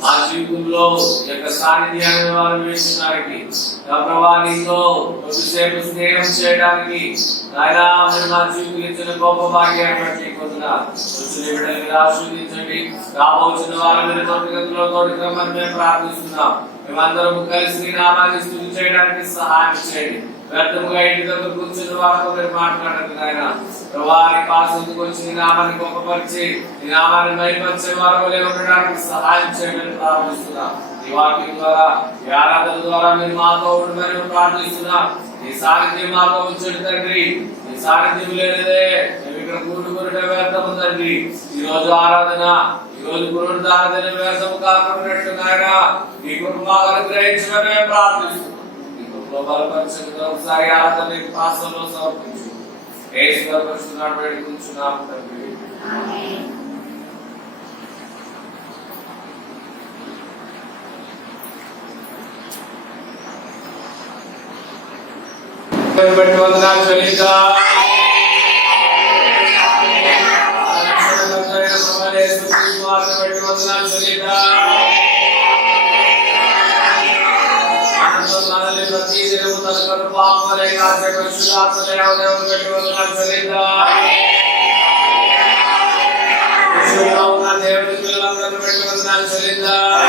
మా జీవితంలో యొక్క సాన్నిధ్యాన్ని వారు వేసినారికి ప్రభావంతో కొద్దిసేపు స్నేహం చేయడానికి ఆయన మీరు మా జీవితం ఇచ్చిన గొప్ప భాగ్యాన్ని బట్టి కొందరు వచ్చిన బిడ్డలు ఆశీర్వదించండి. రాబోతున్న వారు మీరు భక్తిగతిలో తోడుకోమని మేము ప్రార్థిస్తున్నాం. మేమందరం కలిసి నామాన్ని స్తుతి చేయడానికి సహాయం చేయండి. వ్యర్థముగా ఇంటి దగ్గర కూర్చుని వారితో మీరు మాట్లాడండి నాయన. ప్రభా నీ పాసందుకు వచ్చి నీ నామాన్ని గొప్పపరిచి నీ నామాన్ని మహిమపరిచే వారు వలె ఉండడానికి సహాయం చేయమని ప్రార్థిస్తున్నా. ఈ వాక్యం ద్వారా ఈ ఆరాధన ద్వారా మీరు మాతో ఉండమని ప్రార్థిస్తున్నా. నీ సాన్నిధ్యం మాతో ఉంచండి తండ్రి. నీ సాన్నిధ్యం లేనిదే మేము ఇక్కడ కూడుకునే వ్యర్థము తండ్రి. ఈ రోజు ఆరాధన, ఈ రోజు పునరుద్ధారణ వ్యర్థము కాకుండా నాయన నీ కృప అనుగ్రహించమని ప్రార్థిస్తున్నాం. నీ కృపలో బలపరచండి. ఒకసారి ఆరాధన నీ పాసంలో సమర్పించు. యేసు పరిశుద్ధనామమున వేడుకుంటున్నాము తండ్రి. ఆమేన్. బట్టి వందనాలు చెల్లిద్దాం. దేవుడి పిల్లలందరూ పెట్టి వందనాలు చెల్లిద్దాం.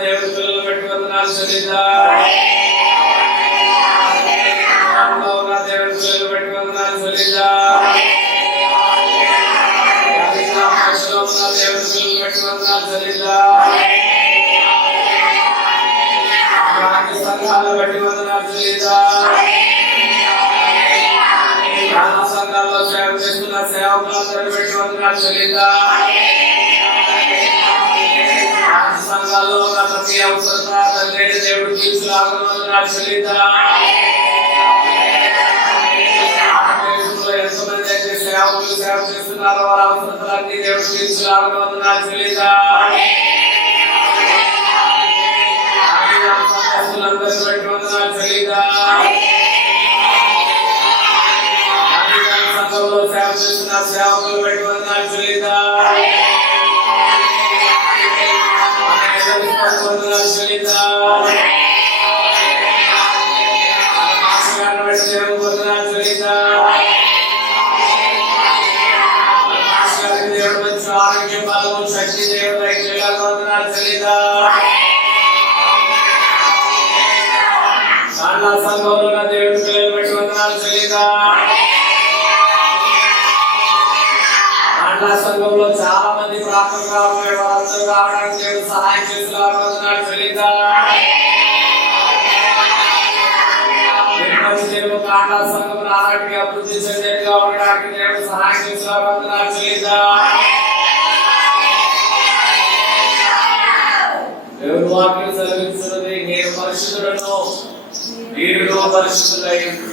దేవుడి పిల్లలు పెట్టి వందనాలు చెల్లిద్దాం. దేవుడి పిల్లలు పెట్టి వందనాలు చెల్లిద్దాం. దేవుడి పిల్లలు పెట్టి వందనాలు చెల్లిద్దాం. సంఘాలు బట్టి వందనాలు చెల్లిద్దాం. సంఘాల్లో సేవ చేస్తున్న సేవకులందరూ పెట్టి వందనాలు చెల్లిద్దాం. సంఘాల్లో ప్రతి అవసరత తండ్రి దేవుడు తీసుకురాగల వందనాలు చెల్లిద్దాం. ఎంతమంది అయితే సేవకులు సేవ చేస్తున్నారో వారి అవసరతలన్నీ దేవుడు తీసుకురాగల వందనాలు చెల్లిద్దాం. అందరూ పెట్టి వందనాలు చెల్లిద్దాం. సంఘంలో సేవ చేస్తున్న సేవకులు పెట్టి వందనాలు చెల్లిద్దాం. వందనాలు చెల్లిద్దాం. వందనాలు చెల్లిద్దాం. దేవుడు మంచి ఆరోగ్యం, బలము, శక్తి దేవుడు వందనాలు చెల్లిద్దాం. సంఘంలో దేవుడి పిల్లలు పెట్టి వందనాలు చెల్లిద్దాం. సంఘంలో చాలా మంది ప్రార్థన వారందరూ రావడానికి దేవుడు సహాయం చేస్తున్నారు. వందనాలు చెల్లిద్దాం. సంఘం నానాటికి అభివృద్ధి చెందేట్టుగా ఉండడానికి దేవుడు సహాయం చేస్తున్నారు. వందనాలు చెల్లిద్దాం. దేవుడు వాక్యం సెలవిస్తున్నది, నేను పరిశుద్ధులను మీరు పరిశుద్ధులై ఉంటున్నారు.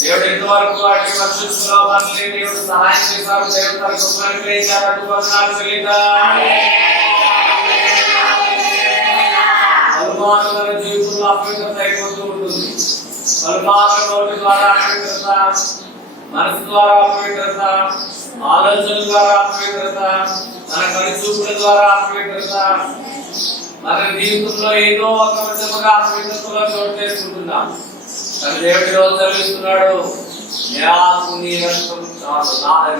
దేవుడు ఎంతవరకు వాటిని పరిశుద్ధులో మనల్ని దేవుడు సహాయం చేశారు. దేవుడు తన కృపను అనుగ్రహించారు. వందనాలు చెల్లిద్దాం. పలుమార్లు మన జీవితంలో అపవిత్రత అయిపోతూ ఉంటుంది. పలుమార్లు నోటి ద్వారా అపవిత్రత, మనసు ద్వారా అపవిత్రత, ఆలోచనల ద్వారా అపవిత్రత, మన కనుచూపుల ద్వారా అపవిత్రత, మన జీవితంలో ఏదో ఒక విధముగా అపవిత్రతలో చోటు చేసుకుంటున్నాం. కానీ దేవుడి రోజు చదివిస్తున్నాడు, నాకు నీ రక్తము చాలు,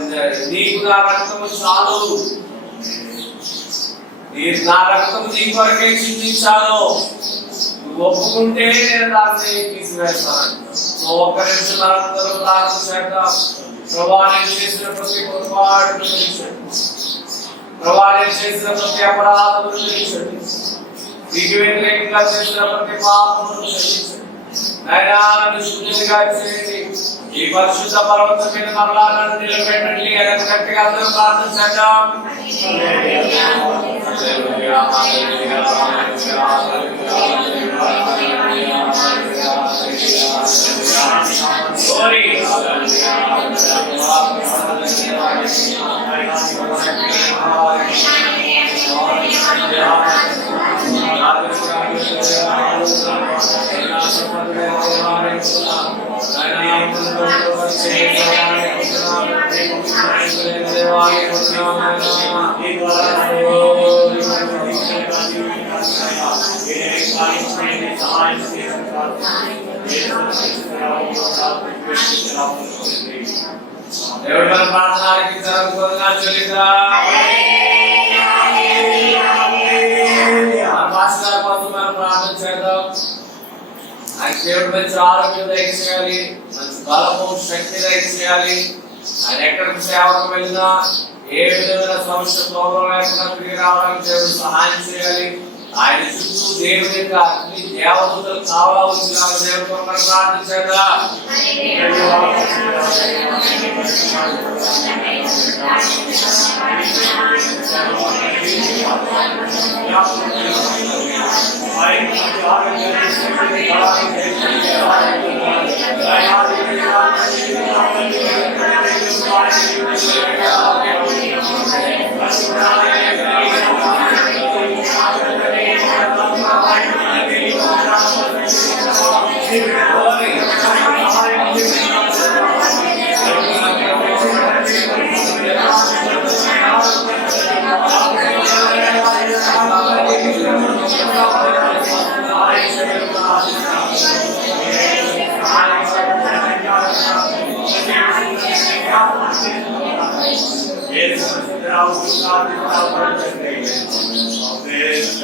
నీకు నా రక్తము చాలు, నా రక్తము నీ కొరకే చిందించాను, నువ్వు ఒప్పుకుంటే నేను దాన్ని తీసివేస్తాను. ఒక్క నిమిషం అందరూ ప్రార్థన చేద్దాం. ప్రభువా నేను చేసిన ప్రతి పొరపాటును క్షమించండి. ప్రభువా నేను చేసిన ప్రతి అపరాధమును క్షమించండి. నీకు వ్యతిరేకంగా చేసిన ప్రతి పాపమును క్షమించండి. నాయనా నన్ను శుద్ధిగా చేయండి. ఈ పరిశుద్ధ పర్వతం మీద మరలా నన్ను నిలబెట్టండి. అని గట్టిగా అందరూ ప్రార్థన చేద్దాం. దేవుడి ప్రార్థనకి వందనాలు చెల్లిద్దాం. భాషల కోసం మనం ప్రార్థన చేద్దాం. దేవుడు మంచి ఆరోగ్యం దయచేయాలి, మంచి బలము శక్తి దయచేయాలి. ఆయన ఎక్కడికి సేవకు వెళ్ళినా ఏ విధమైన సమస్య ప్రాబ్లం లేకుండా తిరిగి రావడానికి దేవుడు సహాయం చేయాలి. ఆయన చుట్టూ దేవుని యొక్క అగ్ని దేవదూతలు కావలా ఉంచిన దేవుడు మనం ప్రార్థించేద్దాం.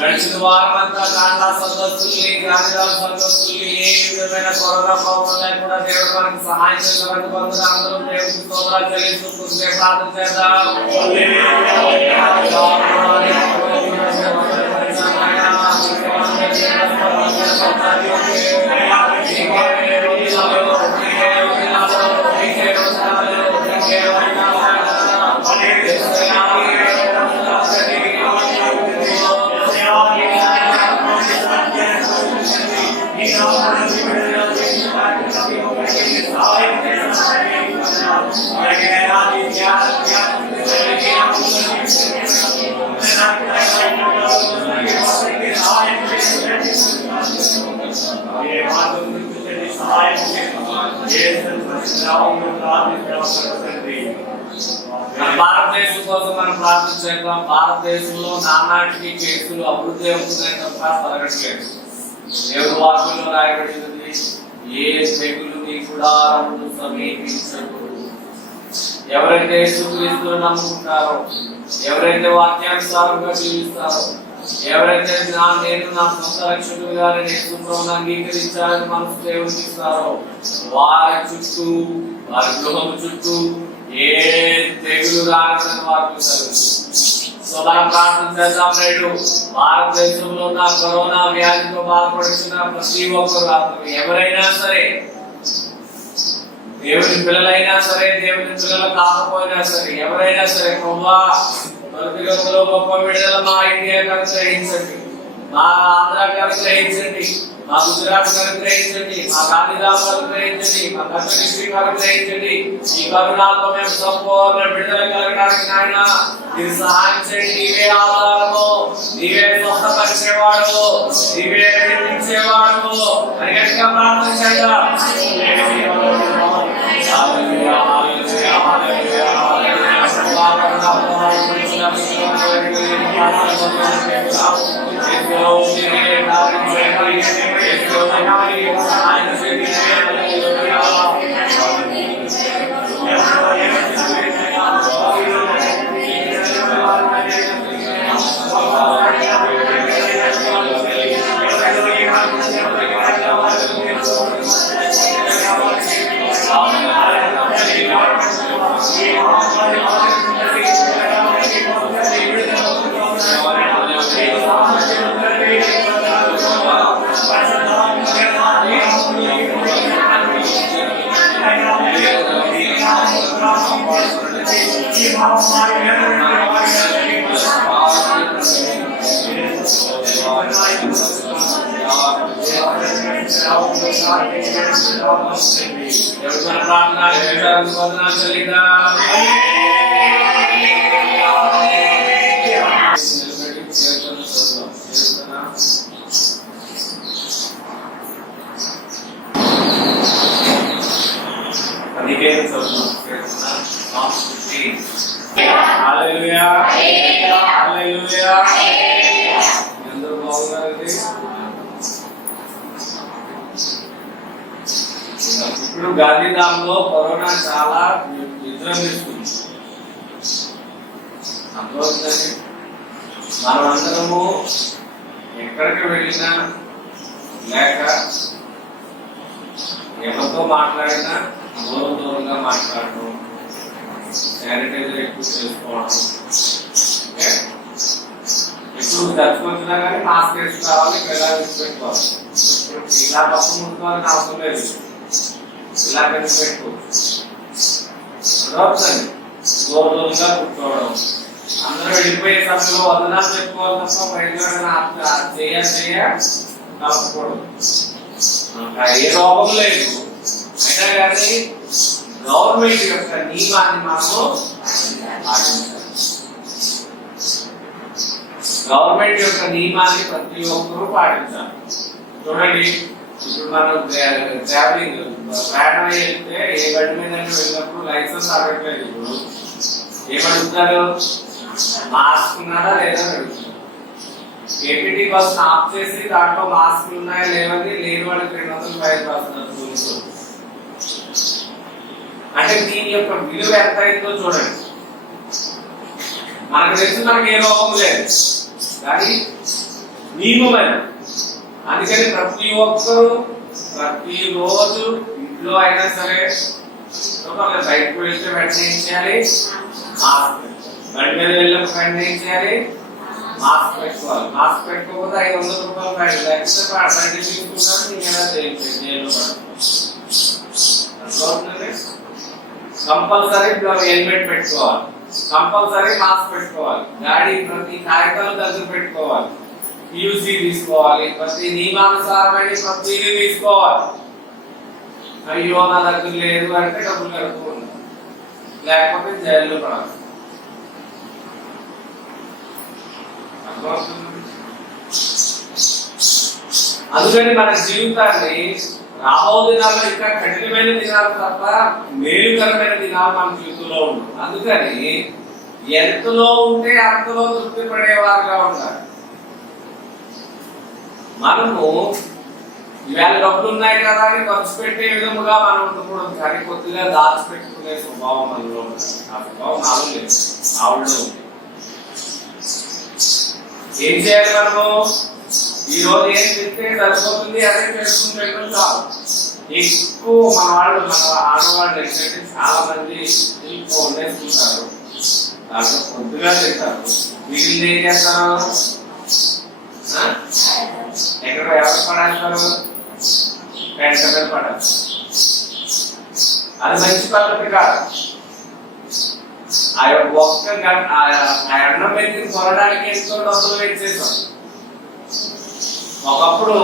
గడిచిన వారమంతా కాండా సందర్శుల్ని గాంధీరాజు సందర్శుల్ని ఏ విధమైన కరోనా ప్రాబ్లం లేకుండా దేవుడు మనకి సహాయం చేసేవారికి కొందరు అందరూ దేవుడికి స్తోత్రాలు చెల్లిస్తూ ప్రార్థన చేద్దాం. భారతదేశం కోసం మనం ప్రార్థన చేద్దాం. భారతదేశంలో నానాటికి కేసులు అభివృద్ధి అవుతున్నాయి తప్ప తరగట్లేదు. దేవుడు వాక్యంలో రాయబడినది, ఏ తెగులు నీ గుడారమును సమీపించదు. ఎవరైతే యేసుక్రీస్తును నమ్ముకుంటారో, ఎవరైతే వాక్యానుసారంగా జీవిస్తారో, ఎవరైతే నేను నా సొంత రక్షకుడిగా యేసుప్రభువును అంగీకరించాలని మనసు దేవుడికి ఇస్తారో వారి చుట్టూ, వారి గృహం చుట్టూ ఏ తెగులు రాని వారు సో మనం ప్రార్థన చేద్దాం. నేడు భారతదేశంలో ఉన్న కరోనా వ్యాధితో బాధపడుతున్న ప్రతి ఒక్కరు, ఎవరైనా సరే, దేవుని పిల్లలైనా సరే, దేవుని పిల్లలు కాకపోయినా సరే, ఎవరైనా సరే, ప్రభువా ప్రతిరోజులో గొప్ప విడుదల మా ఇండియాకి అనుగ్రహించండి, మా ఆంధ్రాకి అనుగ్రహించండి, మా గుజరాత్ అనుగ్రహించండి, మా గాంధీరామ్ అనుగ్రహించండి, మా కట్ట డిస్ట్రిక్ట్ అనుగ్రహించండి. ఈ కరోనాతో మేము సంపూర్ణ విడుదల కలగడానికి నాయన మీరు సహాయం చేయండి. నీవే ఆధారము, నీవే స్వస్థపరిచేవాడు, నీవే నిర్మించేవాడు అని గట్టిగా ప్రార్థన చేద్దాం. ఇప్పుడు గాంధీధామ్లో కరోనా చాలా విజృంభిస్తుంది. మనమందరము ఎక్కడికి వెళ్ళినా లేక ఎవరితో మాట్లాడినా దూరంగా మాట్లాడటం, శానిటైజర్ ఎక్కువ చేసుకోవడం, ఎప్పుడు దర్శకొచ్చినా కానీ మాస్క్ వేసుకోవాలి, ఇలా పెట్టుకోవాలి. ఇలా పక్కన ఉంటుకోవాలని అవసరం లేదు, ఇలా పెట్టుకోవచ్చు. దూరంగా కూర్చోవడం, అందరూ వెళ్ళిపోయే సమయంలో వందనాలు చెప్పుకోవాలి తప్ప బయట కలపకూడదు. ఏ రోగం లేదు, అయినా కానీ గవర్నమెంట్ యొక్క నియమాన్ని మనము పాటించాలి. గవర్నమెంట్ యొక్క నియమాన్ని ప్రతి ఒక్కరూ పాటించాలి. చూడండి, ఇప్పుడు మనం ట్రావెలింగ్ ప్రయాణం వెళ్తే ఏ బండి మీద వెళ్ళినప్పుడు లైసెన్స్ అడగట్లేదు. ఇప్పుడు ఏమడుగుతారు? మాస్క్ ఉన్నారా లేదా అడుగుతారు. ఏపీటీ బస్ ఆఫ్ చేసి దాంట్లో మాస్కులు ఉన్నాయా లేవని లేని వాళ్ళకి 200 ఫైన్ రాస్తున్నారు పోలీసులు. అంటే దీని యొక్క విలువ ఎంత అయిందో చూడండి. మనకు తెలిసి మనకి ఏ రోగం లేదు, కానీ నియమమైన. అందుకని ప్రతి ఒక్కరూ ప్రతిరోజు ఇంట్లో అయినా సరే బయటకు వెళ్తే వెంటనే ఏం చేయాలి? మాస్క్. బండి మీద వెళ్ళినప్పుడు వెంటనే ఏం చేయాలి? మాస్క్ పెట్టుకోవాలి. మాస్క్ పెట్టుకోకపోతే 500 రూపాయలు ఫైన్, లేకపోతే బండి తీసుకుంటారు, నీ మీద జైల్లో పడుతుంది. కంపల్సరీ హెల్మెట్ పెట్టుకోవాలి, కంపల్సరీ మాస్క్ పెట్టుకోవాలి, గాడి ప్రతి కాగితాలు దగ్గర పెట్టుకోవాలి, యూసీ తీసుకోవాలి, ప్రతి నియమానుసారమైన ప్రతిదీ తీసుకోవాలి. అయ్యో నా దగ్గర లేదు అంటే డబ్బులు కడుక్కోండి, లేకపోతే జైల్లో పడాలి. అందుకని మన జీవితాన్ని రాబో దినాల్లో ఇంకా కఠినమైన దినాలు తప్ప మేలుకరమైన దినాలు మన జీవితంలో ఉండవు. అందుకని ఎంతలో ఉంటే అంతలో తృప్తి పడేవారుగా ఉండాలి. మనము ఇవాళ డబ్బులు ఉన్నాయి కదా అని ఖర్చు పెట్టే విధముగా మనం ఉండకూడదు, కానీ కొద్దిగా దాచిపెట్టుకునే స్వభావం మనలో ఉంది. ఆ స్వభావం నాలో లేదు, ఆవిడలో ఉంది. ఏం చేయాలి? మనము ఈ రోజు ఏం చెప్తే సరిపోతుంది అదే చేసుకుని పెట్టడం చాలు. ఎక్కువ మన వాళ్ళు, మన ఆడవాళ్ళు ఏంటంటే చాలా మంది వండేసుకుంటారు, దాంట్లో కొద్దిగా తింటారు, మిగిలిన ఏం చేస్తారు? ఎక్కడ ఎవరు పడేస్తారు? పెంట మీద పడాలి. అది మంచి పద్ధతి కాదు. ఆ ఒక్క అన్నం పెట్టి కొనడానికి ఎంతో డబ్బులు వేసేసాం. ఒకప్పుడు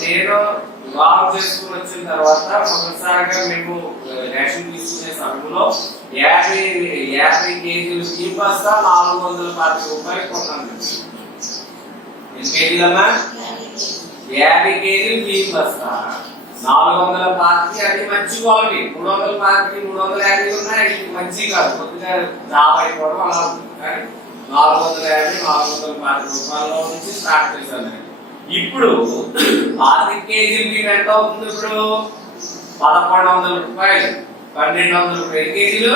నేను వివాహం చేసుకుని వచ్చిన తర్వాత మొదటిసారిగా మేము రేషన్ తీసుకునే సమయంలో 50 కేజీలు ఈ బస్తా 440 రూపాయలు కొన్నాను. ఎన్ని కేజీలమ్మా? 50 కేజీలు ఈ బస్తా 440. అది మంచి క్వాలిటీ. 340 350 ఉన్నాయి, మంచి కాదు, కొద్దిగా జాబ్ అయిపోవడం అలా ఉంటుంది. కానీ 450 440 రూపాయల నుంచి స్టార్ట్ చేశాను. ఇప్పుడు 5 కేజీలు ఎంత అవుతుంది? ఇప్పుడు 1100 రూపాయలు, 1200 రూపాయలు. కేజీలు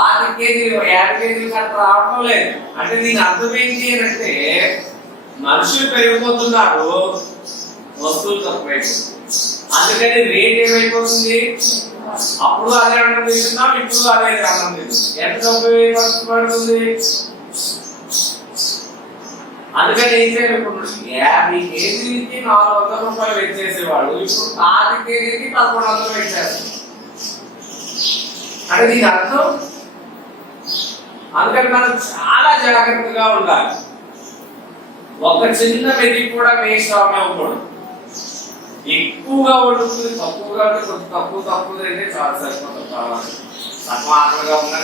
5 కేజీలు 50 కేజీలు కట్ట రావడం లేదు. అంటే దీని అర్థం ఏంటి అంటే మనుషులు పెరిగిపోతున్నారు, వస్తువులు తక్కువైపోతుంది. అందుకని రేట్ ఏమైపోతుంది? అప్పుడు అదే అన్నం తింటున్నాం, ఇప్పుడు అదే అన్నం తింటున్నాం. ఎంత డబ్బు పడుతుంది? అందుకని ఏం చేయాలి? ఇప్పుడు 50 కేజీలకి 400 రూపాయలు పెట్టేసేవాడు, ఇప్పుడు 5 కేజీలకి 1100 పెట్టారు. అంటే దీని అర్థం. అందుకని మనం చాలా జాగ్రత్తగా ఉండాలి. ఒక చిన్న మెదికి కూడా వేస్ట్ అవ్వకూడదు. ఎక్కువగా వండుతుంది, తక్కువగా కొంచెం తక్కువ అయితే చాలా సరిపోతుంది. తక్కువ ఆకలిగా ఉన్నా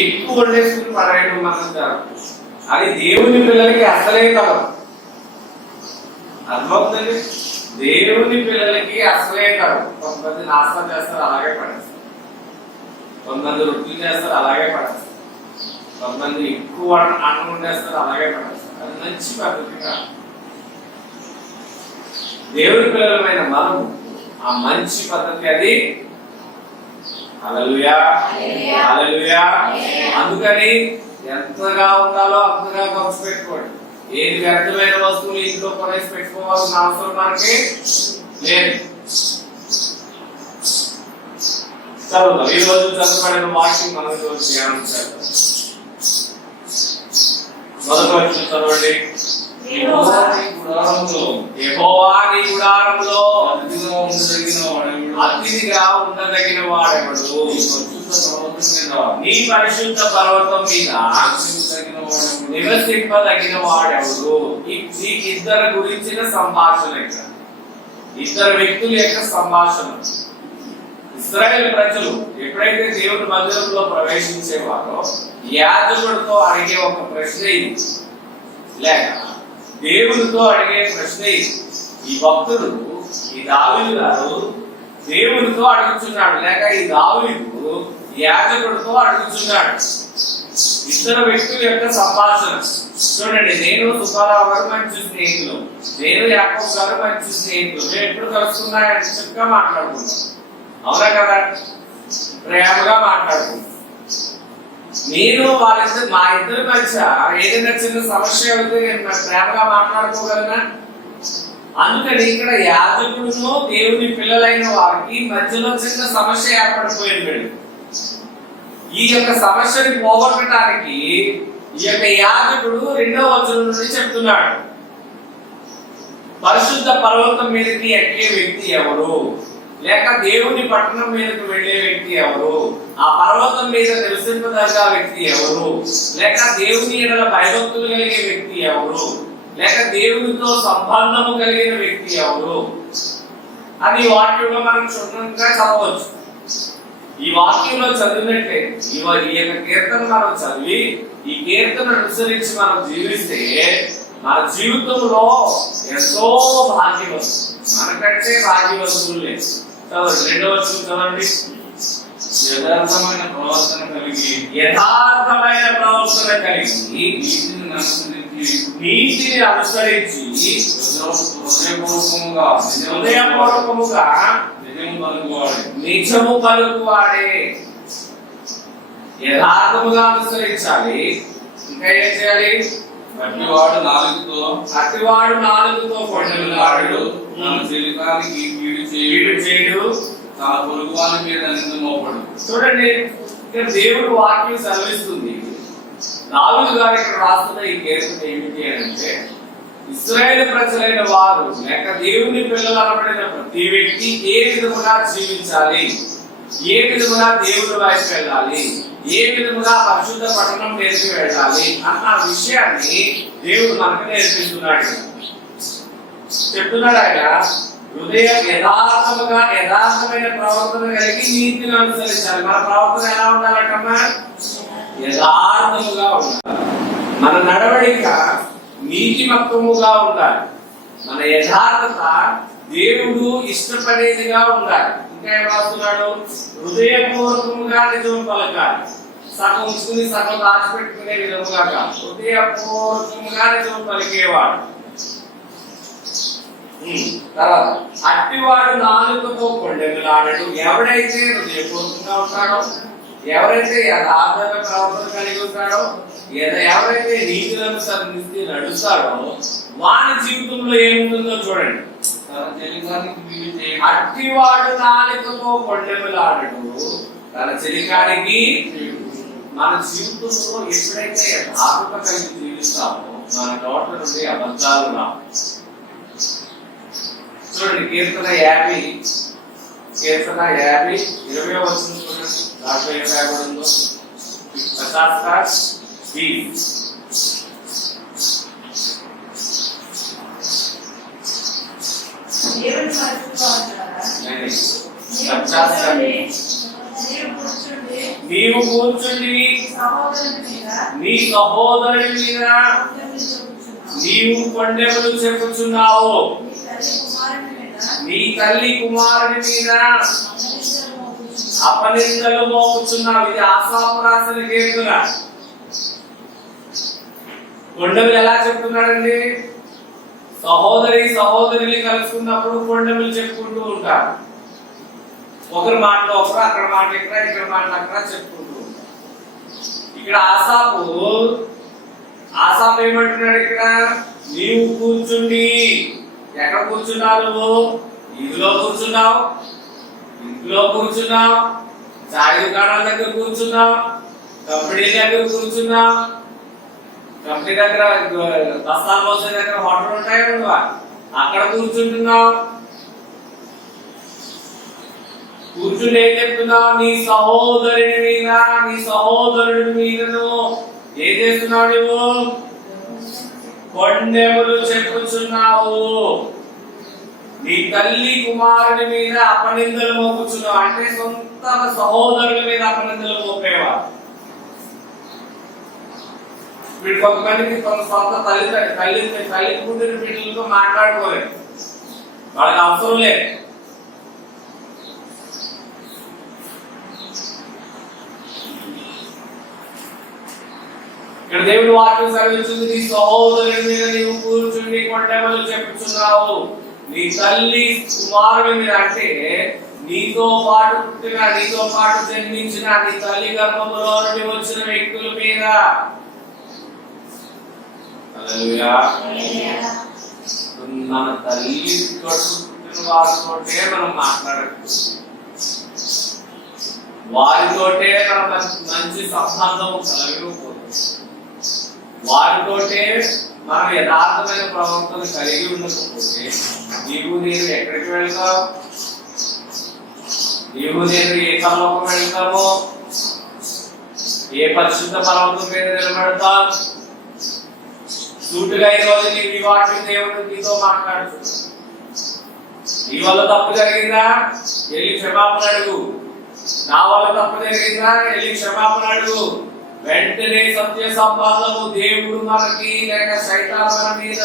ఎక్కువ వండేసుకుని పడేయడం మనం జరుగుతుంది. అది దేవుని పిల్లలకి అసలే కలదు. అర్థమవుతుంది? దేవుని పిల్లలకి అసలే కలదు. కొంతమంది నాస్తా చేస్తారు, అలాగే పడేస్తారు. కొంతమంది రొట్టెలు చేస్తారు, అలాగే పడేస్తారు. కొంతమంది ఎక్కువ అన్నం వండేస్తారు, అలాగే పడేస్తారు. అది మంచి పద్ధతి కాదు. దేవుని పిల్లలమైన మనం ఆ మంచి పద్ధతి అది. హల్లెలూయా, హల్లెలూయా. అందుకని ఎంతగా ఉండాలో అంతగా ఖర్చు పెట్టుకోండి. ఏది వ్యర్థమైన వస్తువులు ఇంట్లో కొనేసి పెట్టుకోవాల్సిన అవసరం మనకి లేదు. చదువుతాం. ఈ రోజు చదువుబడిన వాక్యం మనం ధ్యానం చేద్దాం. మొదటి వచనం చదవండి. యెహోవా నీ గుడారములో అతిథిగా ఉండదగిన వాడెవడు? నీ పరిశుద్ధ పర్వతం మీద నివసింపదగిన వాడెవడు? నీకు ఇద్దరు గురించిన సంభాషణ, ఇద్దరు వ్యక్తుల యొక్క సంభాషణ. ఇశ్రాయేలు ప్రజలు ఎప్పుడైతే దేవుని మందిరంలో ప్రవేశించేవారో యాజకుడితో అడిగే ఒక ప్రశ్న ఇది, లేక దేవునితో అడిగే ప్రశ్న ఇది. ఈ భక్తుడు, ఈ దావీదు గారు దేవునితో అడుగుతున్నాడు, లేక ఈ దావీదు యాజకుడితో అడుగుతున్నాడు. ఇద్దరు వ్యక్తుల యొక్క సంభాషణ చూడండి. నేను సుబ్బారావు గారు మంచి స్నేహితులు, నేను యాకోబు గారు మంచి స్నేహితులు. మేము ఎప్పుడు కలుసుకున్నాయని చక్కగా మాట్లాడుకుంటాం, అవునా కదా? ప్రేమగా మాట్లాడుకుంటాం. నేను వాళ్ళిద్దరు, మా ఇద్దరి మధ్య ఏదైనా చిన్న సమస్య అయితే నేను ప్రేమగా మాట్లాడుకోగలనా? అందుకని ఇక్కడ యాజకుడును దేవుని పిల్లలైన వారికి మధ్యలో చిన్న సమస్య ఏర్పడిపోయింది. ఈ యొక్క సమస్యని పోగొట్టడానికి ఈ యొక్క యాజకుడు 2వ వచనం నుండి చెప్తున్నాడు. పరిశుద్ధ పర్వతం మీదకి ఎక్కే వ్యక్తి ఎవరు? లేక దేవుని పట్టణం మీదకి వెళ్లే వ్యక్తి ఎవరు? ఆ పర్వతం మీద నివసింపదగ్గ వ్యక్తి ఎవరు? లేక దేవుని ఎడల భయభక్తులు కలిగే వ్యక్తి ఎవరు? లేక దేవునితో సంబంధము కలిగిన వ్యక్తి ఎవరు? అది వాక్యంలో మనం క్షుణ్ణంగా చదవచ్చు. ఈ వాక్యంలో చదివినట్టే ఈ యొక్క కీర్తన మనం చదివి ఈ కీర్తన అనుసరించి మనం జీవిస్తే మన జీవితంలో ఎంతో భాగ్యవస్తు, మనకంటే భాగ్యవస్తువులు లేదు. చదవండి 2వ వచనం చదవండి. యథార్థమైన ప్రవర్తన కలిగి నీతిని అనుసరించి హృదయపూర్వకముగా నిజము పలుకువాడే. యథార్థముగా అనుసరించాలి. ఇంకా ఏం చేయాలి? అట్టివాడు నాలుగుతో కొండలాడు, తన చెలికానికి కీడు చేయడు, తన పొరుగువాని మీద నింద మోపడు. చూడండి, ఇక్కడ దేవుడు వాక్యం సెలవిస్తుంది. దావీదు గారు ఇక్కడ రాస్తున్న ఈ కీర్తన ఏమిటి అంటే, ఇశ్రాయేలు ప్రజలైన వారు లేక దేవుని పిల్లలు అనబడిన ప్రతి వ్యక్తి ఏ విధముగా జీవించాలి, ఏ విధముగా దేవుని వైపు వెళ్ళాలి, ఏ విధముగా పరిశుద్ధ పట్టణం నేర్పి వెళ్ళాలి అన్న విషయాన్ని దేవుడు మనకు నేర్పిస్తున్నాడు. చెప్తున్నాడు ఆయన, యథార్థమైన ప్రవర్తన కలిగి నీతిని అనుసరించాలి. మన ప్రవర్తన ఎలా ఉండాలంటమ్మా? యథార్థముగా ఉండాలి. మన నడవడిక నీతిమత్వముగా ఉండాలి. మన యథార్థత దేవుడు ఇష్టపడేదిగా ఉండాలి. ఇంకా ఏం రాస్తున్నాడు? హృదయపూర్వకముగా నిజం పలకాలి. సగం ఉంచుకుని సగం దాచిపెట్టుకునే విధముగా కాదు, హృదయపూర్వకముగా నిజం పలికేవాడు. తర్వాత అట్టివాడు నాలుకతో కొండెములాడడు. ఎవడైతే హృదయపూర్వకంగా ఉంటాడో, ఎవరైతే యథార్థ ప్రవర్తన కలిగి ఉంటాడో, ఎవరైతే నీతులను సరిదిద్ది నడుస్తాడో వాని జీవితంలో ఏముంటుందో చూడండి. అట్టివాడు నాలుకతో కొండెములాడడు, తన చెలికానికి. మన జీవితంలో ఎప్పుడైతే యథార్థత కలిగి జీవిస్తామో మన నోట్ల నుండి అబద్ధాలు రావు. చూడండి, కీర్తన 50 20వ వచనం చూడండి. దాంట్లో ఏం రాయబడిందో 50 నీవు కూర్చుండి నీ సహోదరుని మీద నీవు కొండెములు చెప్పుచున్నావు, నీ తల్లి కుమారుని మీద అపనిందలు మోపుచున్నావు. ఇది ఆసాపు రాసిన కీర్తన. కొండములు ఎలా చెప్తున్నాడండి? సహోదరుని కలుసుకున్నప్పుడు కొండములు చెప్పుకుంటూ ఉంటారు. ఒకరి మాటలో ఒకరు, అక్కడ మాట ఇక్కడ, ఇక్కడ మాట అక్కడ చెప్పుకుంటూ ఉంటారు. ఇక్కడ ఆసాపు ఆసాపు ఏమంటున్నాడు ఇక్కడ? నీవు కూర్చుండి. ఎక్కడ కూర్చున్నావు నువ్వు? ఇంట్లో కూర్చున్నావు, ఇంట్లో కూర్చున్నావు, చాయ్ దుకాణాల దగ్గర కూర్చున్నావు, కంపెనీ దగ్గర కూర్చున్నావు, కంపెనీ దగ్గర బస్తాలు మోసే దగ్గర హోటల్ ఉంటాయి కదా, అక్కడ కూర్చుంటున్నావు. కూర్చుని ఏం చెప్తున్నావు? నీ సహోదరుడి మీద, నీ సహోదరుడి మీదను ఏం చేస్తున్నావు? నువ్వు కొండెములు చెప్పుచున్నావు. నీ తల్లి కుమారుడి మీద అపనిందలు మోపుచున్నావు. అంటే సొంత సహోదరుల మీద అపనిందలు మోపేవా? వీడు కొంతమందికి సొంత తల్లి కూతురి బిడ్డలతో మాట్లాడుకోలేదు, వాళ్ళకి అవసరం లేదు. ఇక్కడ దేవుడు వాక్యం సెలవిస్తుంది, నీ సహోదరుడి మీద నీవు కూర్చుండి కొండెములు చెప్పుచున్నావు. నీ తల్లి కుమారుడి మీద అంటే నీతో పాటు పుట్టిన, నీతో పాటు జన్మించిన, నీ తల్లి గర్భములో నుండి వచ్చిన వ్యక్తుల మీద. హల్లెలూయా. మన తల్లి పుట్టిన వారితోటే మనం మాట్లాడచ్చు, వారితోటే మన మంచి సంబంధం కలగకపోతుంది, వారితోటే మనం యథార్థమైన ప్రవర్తన కలిగి ఉండకపోతే నీవు నేను ఎక్కడికి వెళ్తావు? నీవు నేను ఏ పరలోకం వెళ్తామో, ఏ పరిశుద్ధ పర్వతం మీద నిలబడతావు? సూటుగా ఈరోజు నీ వివాహం దేవుడు నీతో మాట్లాడుతున్నాడు. నీ వల్ల తప్పు జరిగిందా? వెళ్ళి క్షమాపణ అడుగు. నా వల్ల తప్పు జరిగిందా? వెళ్ళి క్షమాపణ అడుగు. వెంటనే సత్య సంపాదనము దేవుడు మనకి లేక సైతాన్ మన మీద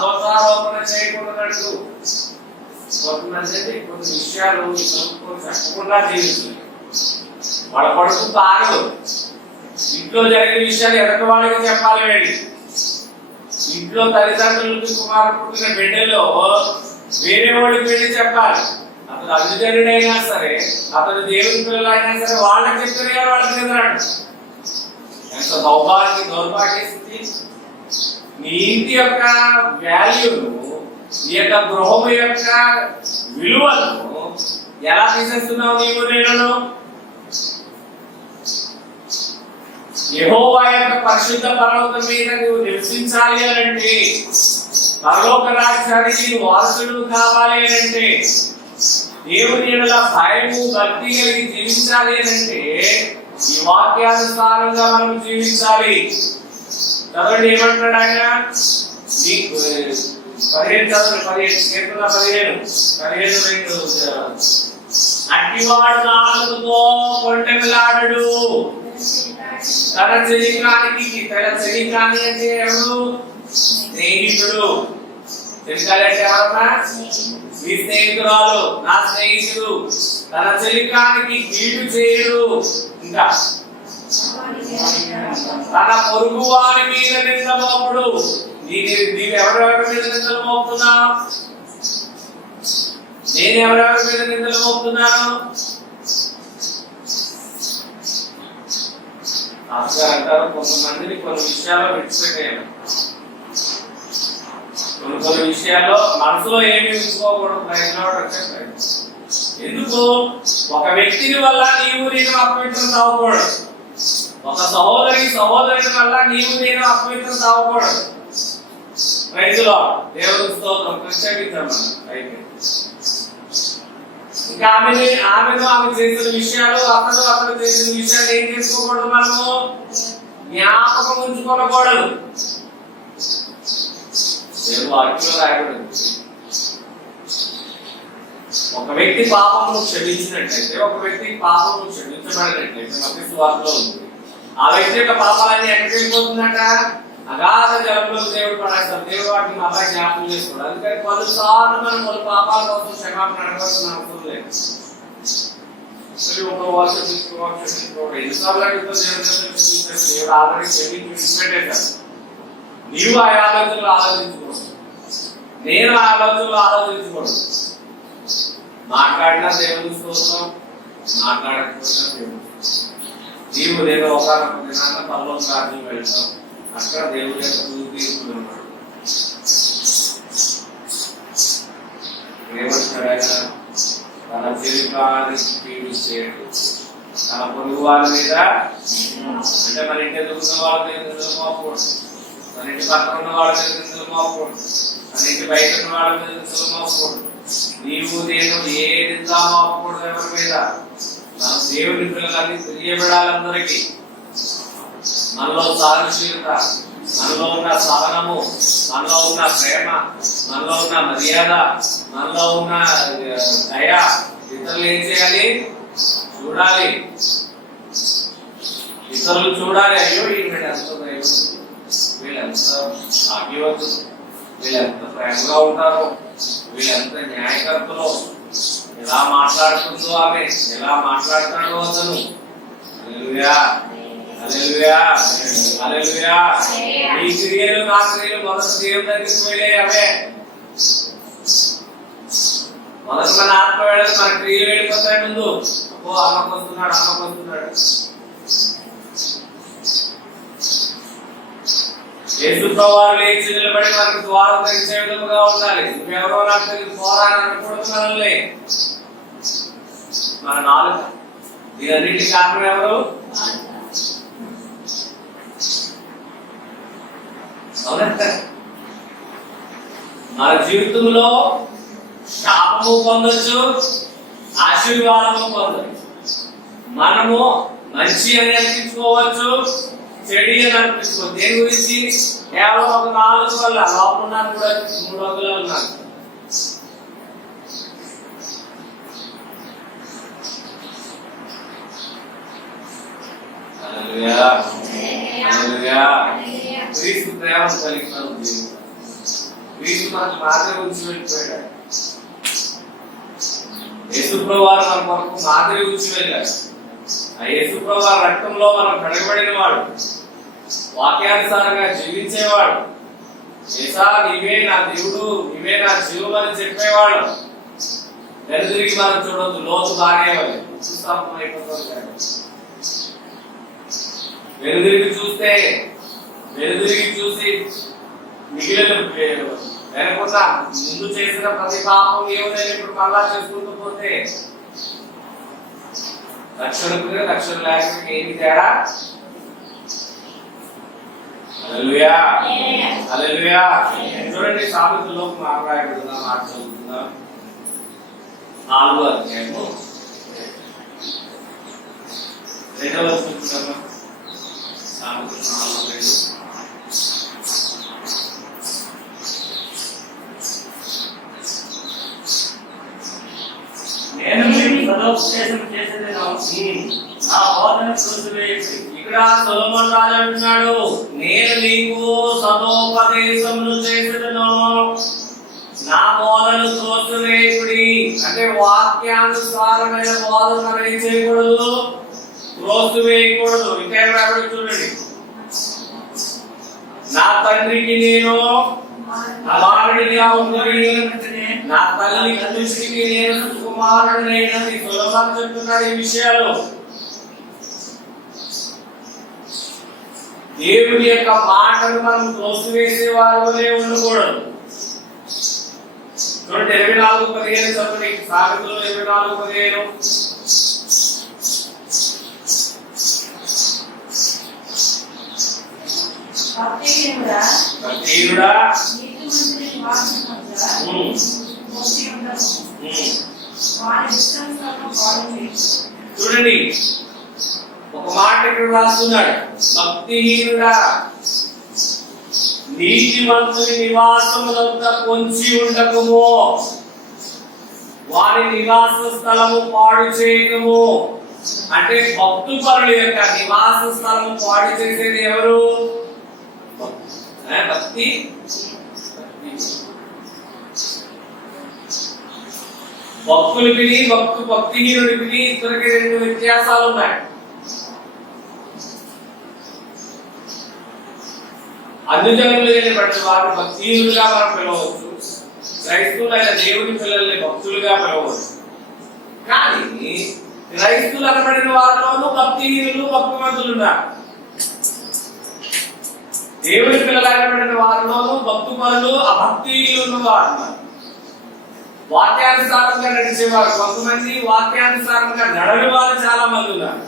దోషారోపణ చేయకూడదు. కొంతమంది కొన్ని విషయాలు చెప్పకుండా జీవిస్తుంది. వాళ్ళ కొడుకు తాగదు, ఇంట్లో జరిగిన విషయాలు ఎదటి వాళ్ళకి చెప్పాలి. వెళ్ళి ఇంట్లో తల్లిదండ్రులకి కుమారు పుట్టిన బిడ్డలో వేరే వాళ్ళకి వెళ్ళి చెప్పాలి. అతను అభిజనుడైనా సరే, అతను దేవుని పిల్లలు అయినా సరే, వాళ్ళకి చెప్తే వాళ్ళకి ఎదురాడు. ఎంత దౌర్భాగ్య స్థితి! నీ ఇంటి యొక్క వాల్యూను, నీ యొక్క గృహం యొక్క విలువను ఎలా తీసేస్తున్నావు నీవు నేను? యెహోవా యొక్క పరిశుద్ధ పర్వతం మీద నువ్వు నివసించాలి అంటే, పరలోక రాజ్యానికి వారసుడు కావాలి అంటే, దేవుని యెడల భయము భక్తి కలిగి జీవించాలి అంటే ఈ వాక్యానుసారంగా మనం జీవించాలి. చదవండి ఏమంటున్నాడు ఆయన? 15 అట్టివాడు నాలుగుతో కొంటెమిలాడడు, తన చెలికాని అంటే ఎవరు? స్నేహితుడు. చెలికాలి అంటే ఎవరన్నా? మీ స్నేహితురాలు, నా స్నేహితుడు. తన చెలికానికి కీడు చేయడు. ఇంకా తన పొరుగు వారి మీద నింద మోపుడు. నీవు ఎవరెవరి మీద నిందలు మోపుతున్నావు? నేను ఎవరెవరి మీద నిందలు మోపుతున్నాను? అంటారు కొంతమందిని కొన్ని విషయాల్లో విడిచిపెట్టాను. కొన్ని విషయాల్లో మనసులో ఏమి ఉంచుకోకూడదు. ప్రయత్నం ఎందుకు? ఒక వ్యక్తిని వల్ల నీవు నేను అపవిత్రం తాగకూడదు. ఒక సహోదరుని వల్ల నీవు నేను అపవిత్రం తాగకూడదు. రైతులో దేవుని స్తోత్రం ప్రత్యేకించమని అయితే ఇంకా ఆమె చేసిన విషయాలు, అతను చేసిన విషయాలు ఏం చేసుకోకూడదు? మనము జ్ఞాపకం ఉంచుకోకూడదు. వాక్యంలో రాయబడింది, ఒక వ్యక్తి పాపమును క్షమించినట్లయితే, ఒక వ్యక్తి పాపమును క్షమించబడినట్లయితే మత్తయి సువార్తలో ఉంది, ఆ వ్యక్తి యొక్క పాపాలన్నీ ఎక్కడికి వెళ్ళిపోతుందంట? అగాధ జలంలో దేవుడు పడేస్తాడు. దేవుడు వాటిని మళ్ళా జ్ఞాపకం చేసుకోడు. అందుకని పలుసార్లు మనం వాళ్ళ పాపాల కోసం క్షమాపణ అడగాల్సిన అవసరం లేదు. ఎన్నిసార్లు అడుగుతా దేవుడు ఆల్రెడీ క్షమించేశాడు. నీవు ఆ ఆలోచనలు ఆలోచించకూడదు, నేను ఆ ఆలోచనలు ఆలోచించకూడదు. మాట్లాడినా దేవుని స్తోత్రం, మాట్లాడకపోయినా దేవుడు. నీవు నేను ఒకనొక దినాన పరలోక రాజ్యం వెళ్తాం. అక్కడ దేవుడి యొక్క తీర్పులు ఉన్నాడు. ఏమంటాడు? తన చిరుకాన్ని కీడు చేయడు, తన పొరుగు వారి మీద, అంటే మన ఇంటి ఎదుగుతున్న వాళ్ళ మీద నిందలు మోపకూడదు, మన ఇంటి పక్కన ఉన్న వాళ్ళ మీద నిందలు మోపకూడదు, మన ఇంటి బయట ఉన్న వాళ్ళ మీద నిందలు మోపకూడదు. నీవు నేను ఏ నింద మోపకూడదు ఎవరి మీద. మన దేవుని పిల్లలన్నీ తెలియబడాలి అందరికీ. మనలో సహనశీలత, మనలో ఉన్న సహనము, మనలో ఉన్న ప్రేమ, మనలో ఉన్న మర్యాద, మనలో ఉన్న దయ ఇతరులు ఏం చేయాలి? చూడాలి. ఇతరులు చూడాలి. అయ్యో వీళ్ళెంత భాగ్యవంతులు, వీళ్ళెంత ప్రేమగా ఉంటారు, వీళ్ళెంత న్యాయకర్తలు, ఎలా మాట్లాడుతుందో ఆమె, ఎలా మాట్లాడుతాడో అతను. హల్లెలూయా, హల్లెలూయా, హల్లెలూయా. ఈ క్రియలు నా క్రియలు మొదటి దేవుని దగ్గరికి వెళ్ళే అవే. మొదటి మన ఆత్మ వెళ్ళదు, మన క్రియలు వెళ్ళిపోతాయి ముందు. అబ్బో అమ్మకొస్తున్నాడు, అమ్మకొస్తున్నాడు. యేసు ప్రభువు లేచి నిలబడి మనకు ద్వారం తెరిచే విధముగా ఉండాలి. నువ్వెవరో నాకు తెలియదు పోరాని అనకూడదు మనల్ని. మన నాలుక. దీనన్నింటి కారణం ఎవరు? మన జీవితంలో శాపము పొందొచ్చు, ఆశీర్వాదము పొందొచ్చు. మనము మంచి అని అనిపించుకోవచ్చు, చెడు అని అనిపించుకోవచ్చు. దేని గురించి? కేవలం ఒక 4 వల్ల. లోపల ఉన్నాను కూడా 3 వందలు ఉన్నాను. హల్లెలూయా, హల్లెలూయా. క్రీస్తు ప్రేమ కలిగిన దేవుడు. క్రీస్తు మనకు మాదిరి ఉంచి వెళ్ళిపోయాడు. యేసు ప్రభువారు మన కొరకు మాదిరి ఉంచి వెళ్ళాడు. ఆ యేసు ప్రభువారి రక్తంలో మనం కడగబడిన వాడు, వాక్యానుసారంగా జీవించేవాడు. యేసా నీవే నా దేవుడు, నీవే నా జీవం అని చెప్పేవాడు. వెనుదిరిగి మనం చూడొద్దు, లోతు భార్య వలె అయిపోతుంది. వెనుదిరిగి చూసి మిగిలిన వెనకుండా ముందు చేసిన ప్రతి పాపం ఏముందని ఇప్పుడు మళ్ళా చేసుకుంటూ పోతే రక్షణకు రక్షణ లేక ఏమి తేడా? హల్లెలూయా, హల్లెలూయా. చూడండి, సామెతల్లో మాట్లాడుతున్నా, మాట చదువుతున్నా. 4వ అధ్యాయము 2వ వచనం. సామెతలు 4:2. నేను మీకు సదోపదేశం చేసేదను, నా బోధన త్రోసివేయకుడి. ఇక్కడ సొలొమోను రాజు అంటున్నాడు, నేను నీకు సదోపదేశములు చేసేదను, నా బోధన త్రోసివేయకుడి. అంటే వాక్యానుసారమైన బోధన మనం ఏం చేయకూడదు? త్రోసివేయకూడదు. ఇంకా చూడండి, నా తండ్రికి నేను కుమారుడిగా ఉన్నది, నా తల్లి దృష్టికి నేను కుమారుడినైనది. సొలొమోను చెప్తున్నాడు ఈ విషయాలు. దేవుని యొక్క మాటను మనం త్రోసివేసే వారి వలె ఉండకూడదు. చూడండి, 24:15 చదవండి. సామెతలు 24:15. భక్తిహీనుడా, చూడండి, ఒక మాట ఇక్కడ రాస్తున్నాడు, భక్తిహీనుడా, నీతిమంతుని నివాసములంతా పొంచి ఉండకము, వారి నివాస స్థలము పాడు చేయకము. అంటే భక్తుపరుల యొక్క నివాస స్థలము పాడు చేసేది ఎవరు? భక్తి. భక్తులు విని భక్తిహీనుడు విని ఇద్దరికి 2 వ్యత్యాసాలు ఉన్నాయి. అన్ని జనులు బట్టి వారిని భక్తిహీనులుగా మనం పిలవచ్చు, క్రైస్తవులైన దేవుని పిల్లల్ని భక్తులుగా పిలవచ్చు. కానీ క్రైస్తవులు అనబడిన వారిలోనూ భక్తిహీనులు భక్తిమంతులు ఉన్నారు. దేవుని పిల్లలైనటువంటి వారిలోనూ భక్తు పనులు అభక్తిలు ఉన్నవారు, వాక్యానుసారంగా నడిచేవారు కొంతమంది, వాక్యానుసారంగా నడని వారు చాలా మంది ఉన్నారు.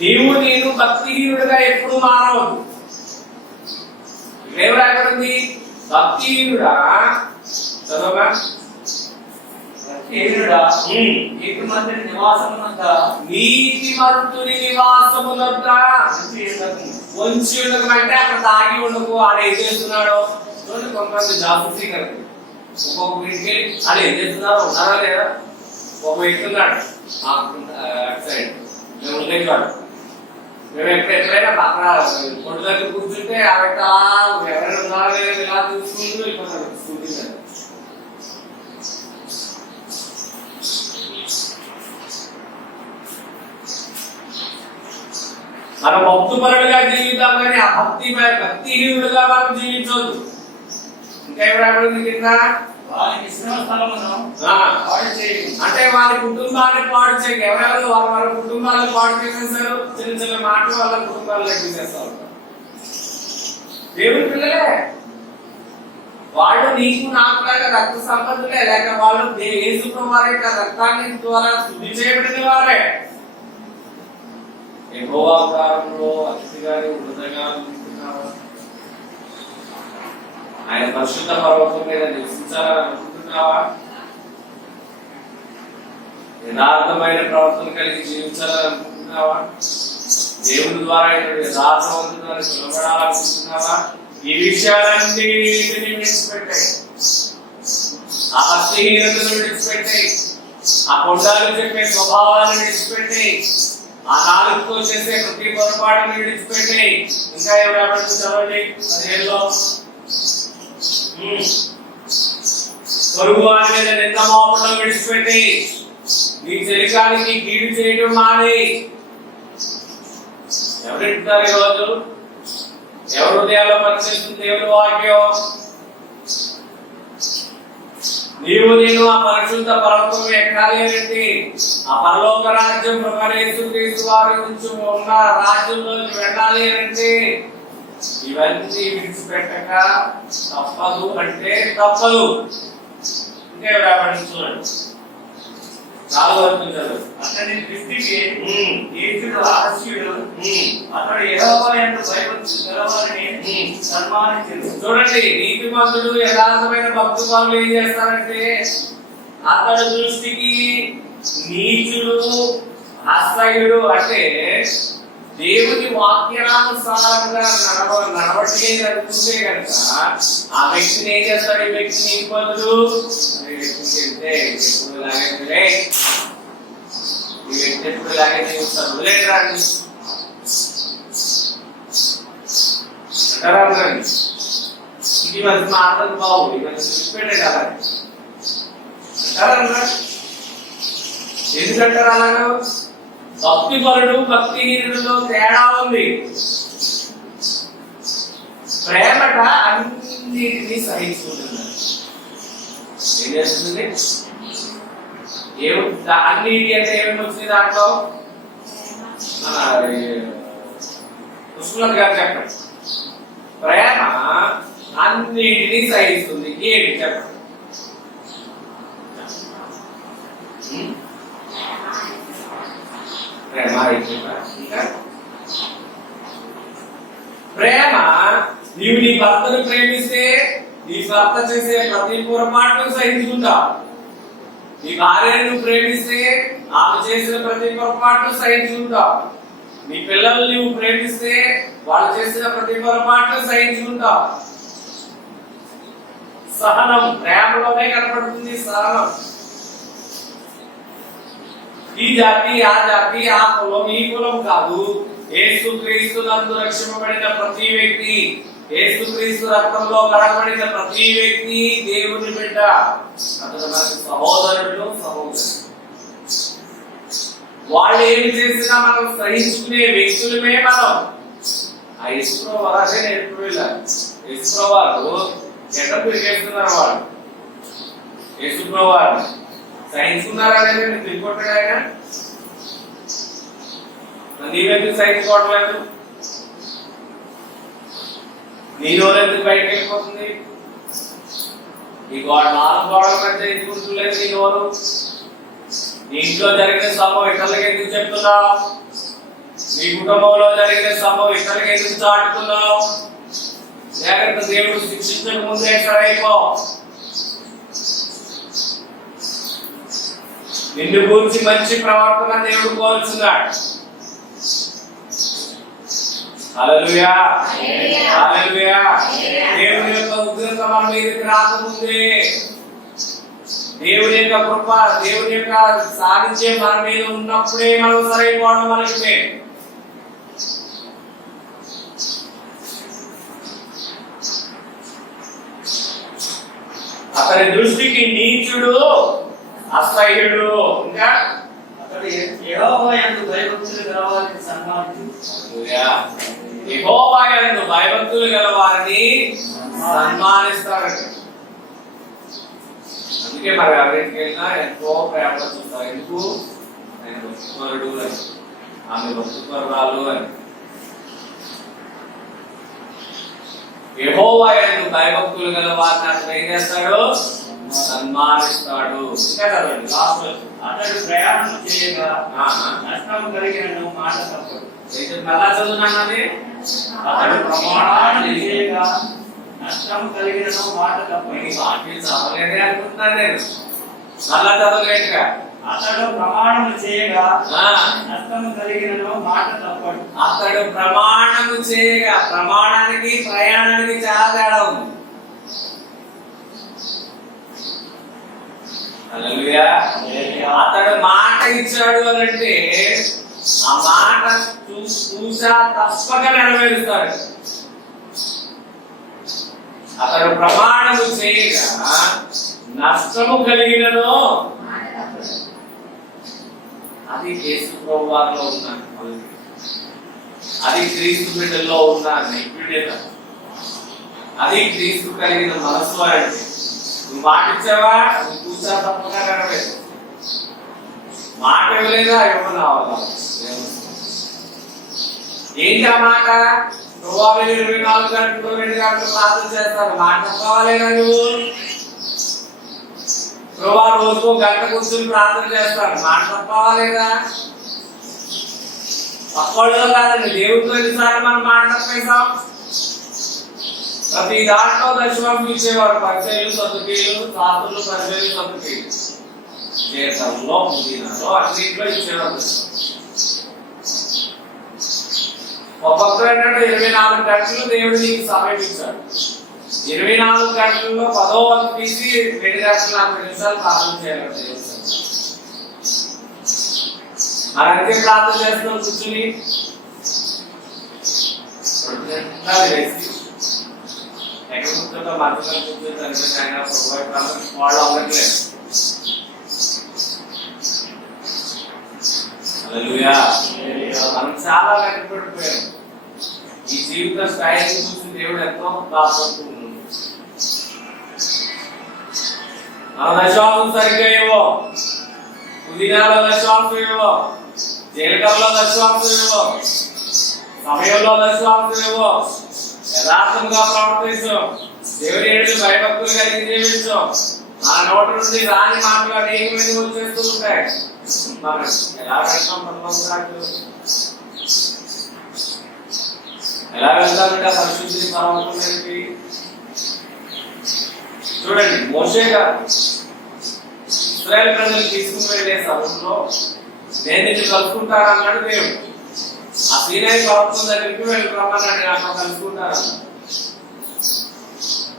నేను భక్తిహీనుడిగా ఎప్పుడు మారవద్దు. ఏం రాయబడింది? భక్తిహీనుడా చదవగా నీతిమంతుని నివాసమునంత నీతిమంతుని నివాసమునంత వంచి ఉండకు అంటే అక్కడ తాగి ఉండకు. ఆడ ఏం చేస్తున్నాడో చూడండి. కొంతమంది జాబుసీ కదా, ఒక్కొక్క వీటికి ఆడ ఏం చేస్తున్నారో ఉన్నారా లేదా. ఒక వ్యక్తి ఉన్నాడు అటు సైడ్, మేము ఉండేవాడు. మేము ఎప్పుడైనా అక్కడ కొట్టు దగ్గర కూర్చుంటే ఆ వ్యక్తి ఎవరైనా ఉన్నారా లేదా ఇలా చూసుకుంటూ ఇప్పుడు మనం భక్తుపరులుగా జీవితాం కానీ ఆ భక్తిహీనుడుగా మనం జీవించవద్దు. ఇంకా ఎవరైనా కింద అంటే వారి కుటుంబాన్ని పాడు చేయక ఎవరెవరు వారి కుటుంబాలను పాడు చేసేసారు. చిన్న చిన్న మాటలు వాళ్ళ కుటుంబాలు లెక్కించేస్తారు. దేవుని పిల్లలే వాళ్ళు నీకు నాకు లాగా రక్త సంబంధులే, లేక వాళ్ళు యేసు వారి రక్తాన్ని ద్వారా శుద్ధి చేయబడిన వారే. యెహోవా ప్రారంభంలో అతిథిగాని వృధగా ఉంటున్నావా? ఆయన పరిశుద్ధ పర్వతం మీద నివసించాలని అనుకుంటున్నావా? యథార్థమైన ప్రవర్తన కలిగి జీవించాలని అనుకుంటున్నావా? దేవుని ద్వారా యథార్థవంతులని పిలవడాలనుకుంటున్నావా? ఈ విషయాలన్నిటిని విడిచిపెట్టాయి. ఆ భక్తిహీనతను విడిచిపెట్టాయి. ఆ కొండలు చెప్పే స్వభావాన్ని విడిచిపెట్టాయి. ఆ నాలుగుతో చేసే ప్రతి పొరపాటును విడిచిపెట్టి ఇంకా ఎవరు చదవండి 17లో పొరుగు వారి మీద నింద మోపడం విడిచిపెట్టి నీ శరీరానికి కీడు చేయడం మాని. ఎవరు ఇస్తారు ఈరోజు? ఎవరు హృదయాల్లో పనిచేస్తుంది దేవుని వాక్యం? నేను ఆ పరిశుద్ధ పర్వతం ఎక్కాలి అంటే ఆ పరలోక రాజ్యం ప్రకారం యేసుక్రీస్తు వారి నుంచి ఉన్న రాజ్యంలోకి వెళ్ళాలి అంటే ఇవన్నీ విడిచిపెట్టక తప్పదు అంటే తప్పదు. ఇంకే వ్యాపారం చూడండి. 4వ వచనం అతని దృష్టికి నీచుడు ఆలస్యుడు, అతడు యెహోవా యందు భయభక్తులు గలవారిని సన్మానించును. చూడండి, నీతిమంతుడు యథార్థమైన భక్తు పనులు ఏం చేస్తారంటే అతడి దృష్టికి నీచుడు అసహ్యుడు అంటే దేవుని వాక్యానుసారంగా నడవటే జరుగుతుంటే కనుక ఆ వ్యక్తిని ఏం చేస్తాడు? ఈ వ్యక్తి నీతిమంతుడు ఈ వ్యక్తి ఎప్పుడు ఇలాగే జీవిస్తాడు. వదిలేయండి అంటారా? ఇది మంచి మాటలు బాగు, ఇది మంచి విడిచిపెట్టాడు అలా అంటారా? ఎందుకంటారు అలాగా? భక్తిపరుడు భక్తిహీనుడిలో తేడా ఉంది. ప్రేమట అన్నిటినీ సహించుకుంటున్నారు. ఏం చేస్తుంది? అన్నిటి అంటే ఏమేమి వచ్చింది దాంట్లో? కృష్ణుడు గారు చెప్పండి. ప్రేమ అన్నిటినీ సహిస్తుంది. ఏంటి చెప్పండి? ప్రేమ నీవు నీ భర్తను ప్రేమిస్తే నీ భర్త చేసే ప్రతి పొరపాటును సహించుకుంటావు. నీ భార్యను ప్రేమిస్తే ఆమె చేసిన ప్రతి పొరపాటును సహించుకుంటావు. నీ పిల్లలు నువ్వు ప్రేమిస్తే వాళ్ళు చేసిన ప్రతి పొరపాటును సహించుకుంటావు. సహనం ప్రేమలోనే కనపడుతుంది. సహనం. ఈ జాతి ఆ జాతి ఆ కులం ఈ కులం కాదు. యేసుక్రీస్తు నందు రక్షింపబడిన ప్రతి వ్యక్తి, యేసుక్రీస్తు రక్తంలో కడగబడిన ప్రతి వ్యక్తి దేవుని బిడ్డ. అతను మనకు సహోదరుడు సహోదరు. వాళ్ళు ఏమి చేసినా మనం సహించుకునే వ్యక్తులమే మనం. ఆ ఇస్రో వరసే నేర్పు వెళ్ళాలి. ఇస్రో వారు ఎక్కడ చేస్తున్నారు? వాళ్ళు యేసుప్రో వారు సహించుకున్నారా లేదా? తిరిగొట్టాడు ఆయన. నీవెందుకు సహించుకోవడం లేదు? నీ నోరు ఎందుకు బయటకు వెళ్ళిపోతుంది? నీ నాలుగు గోడల మధ్య ఎందుకు ఉంటలేదు నీ నోరు? నీ ఇంట్లో జరిగిన సంభవం ఇతరులకు ఎందుకు చెప్తున్నావు? నీ కుటుంబంలో జరిగిన సంభవం ఇతరులకు ఎందుకు చాటుతున్నావు? లేకపోతే దేవుడు శిక్షించక ముందే సరైపో. నిన్ను గురించి మంచి ప్రవర్తన దేవుడు కోరుచున్నాడు. హల్లెలూయా, హల్లెలూయా. దేవుని యొక్క ఉగ్రత మన మీదకి రాకముందే, దేవుని యొక్క కృప, దేవుని యొక్క సాధించే మన మీద ఉన్నప్పుడే మనం సరైపోవడం మనకి. అతని దృష్టికి నీచుడు, అసహ్యుడు, ఇంకా అతడు యెహోవా యందు భయభక్తులు గలవారిని సన్మానించు. యెహోవా యందు భయభక్తులు గల వారిని సన్మానిస్తాడు. అందుకే మరి ఎవరికి వెళ్ళినా ఎంతో ప్రేమగా చూస్తారు. ఎందుకు? ఆయన భక్తిపరుడు అని, ఆమె భక్తిపరురాలు అని. యెహోవా యందు భయభక్తులు గల వారిని అతను ఏం చేస్తాడు? సన్మానిస్తాడు. ఇంకా చదవండి లాస్ట్. అతడు ప్రయాణం చేయగా నష్టం కలిగినను మాట తప్పడు. ఎలా చదువున్నానది? అతడు ప్రమాణం చేయగా నష్టం కలిగినను మాట తప్పడు. వాక్యం చదవలేదే అనుకుంటున్నాను నేను. మళ్ళా చదవలేదుగా. అతడు ప్రమాణం చేయగా నష్టం కలిగినను మాట తప్పడు. అతడు ప్రమాణము చేయగా, ప్రమాణానికి ప్రయాణానికి చాలా తేడా ఉంది. హల్లెలూయా. అతడు మాట ఇచ్చాడు అని అంటే ఆ మాట చూసా తప్పక నెరవేరుస్తాడు. అతడు ప్రమాణము చేయగా నష్టము కలిగినను, అది యేసు ప్రభువులో ఉన్నాను, అది క్రీస్తు బిడ్డల్లో ఉన్నాను నైపుణ్యత, అది క్రీస్తు కలిగిన మనసు అంటే. నువ్వు మాట ఇచ్చావా? నువ్వు చూసా తప్పక నెరవేరు. మాట ఇవ్వలేదా? ఇవ్వనా? ఏంటి ఆ మాట? 24 గంటలు 2 గంటలు ప్రార్థన చేస్తాను. మాట తప్పవాలేనా నువ్వు? రోజుకు గంట కూర్చొని ప్రార్థన చేస్తాను. మాట తప్పవాలేదా? తప్పలేదు కాదండి. దేవుడితో ఎన్నిసార్లు మనం మాట తప్పేసాం? ప్రతి దాంట్లో దశవాంశం ఇచ్చేవారు. పరిచయాలు, సదుకీలు, శాస్త్రులు, పరిచయాలు, సదుకీలు, జీతంలో పుదీనాలో అన్నింటిలో ఇచ్చేవారు. ఒక్కొక్కరు ఏంటంటే 24 గంటలు దేవుడు నీకు సమయం ఇచ్చాడు. 24 గంటల్లో 10వ వంతు తీసి 2 గంటలు 40 నిమిషాలు ప్రార్థన చేయాలి. మరి అందుకే ప్రార్థన చేస్తున్నాం కూర్చుని. ఎక్కడ కూర్చుంటా మధ్యలో కూర్చొని ఆయన వాళ్ళు అవ్వట్లేదు. హల్లెలూయా. మనం చాలా వెనకబడిపోయాం. ఈ జీవిత స్థాయిని చూసి దేవుడు ఎంతో బాధపడుతున్నాడు. మన దశవాంశం సరిగ్గా ఏవో, పుదీనాలో దశవాంశం ఏవో, జీలకర్రలో దశవాంశం ఏవో, సమయంలో దశవాంశం ఏవో, యథార్థంగా ప్రవర్తించాం, దేవుడి ఏడు భయభక్తులు కలిగి జీవించాం. మన నోటి నుండి రాని మాటలు అనేక మంది వచ్చేస్తూ ఉంటాయి. మనం ఎలా వెళ్తాం? ఎలా వెళ్తామంటే ఆ పరిశుద్ధిని పరమకి. చూడండి, మోషే గారు ఇశ్రాయేలు ప్రజలు తీసుకుని వెళ్ళే సమయంలో నేను నిన్ను కలుసుకుంటానన్నాడు దేవుడు. ఆ సీనాయి పర్వతం దగ్గరికి వెళ్ళి రమ్మన్నాడు, అక్కడ కలుసుకుంటారన్నాడు.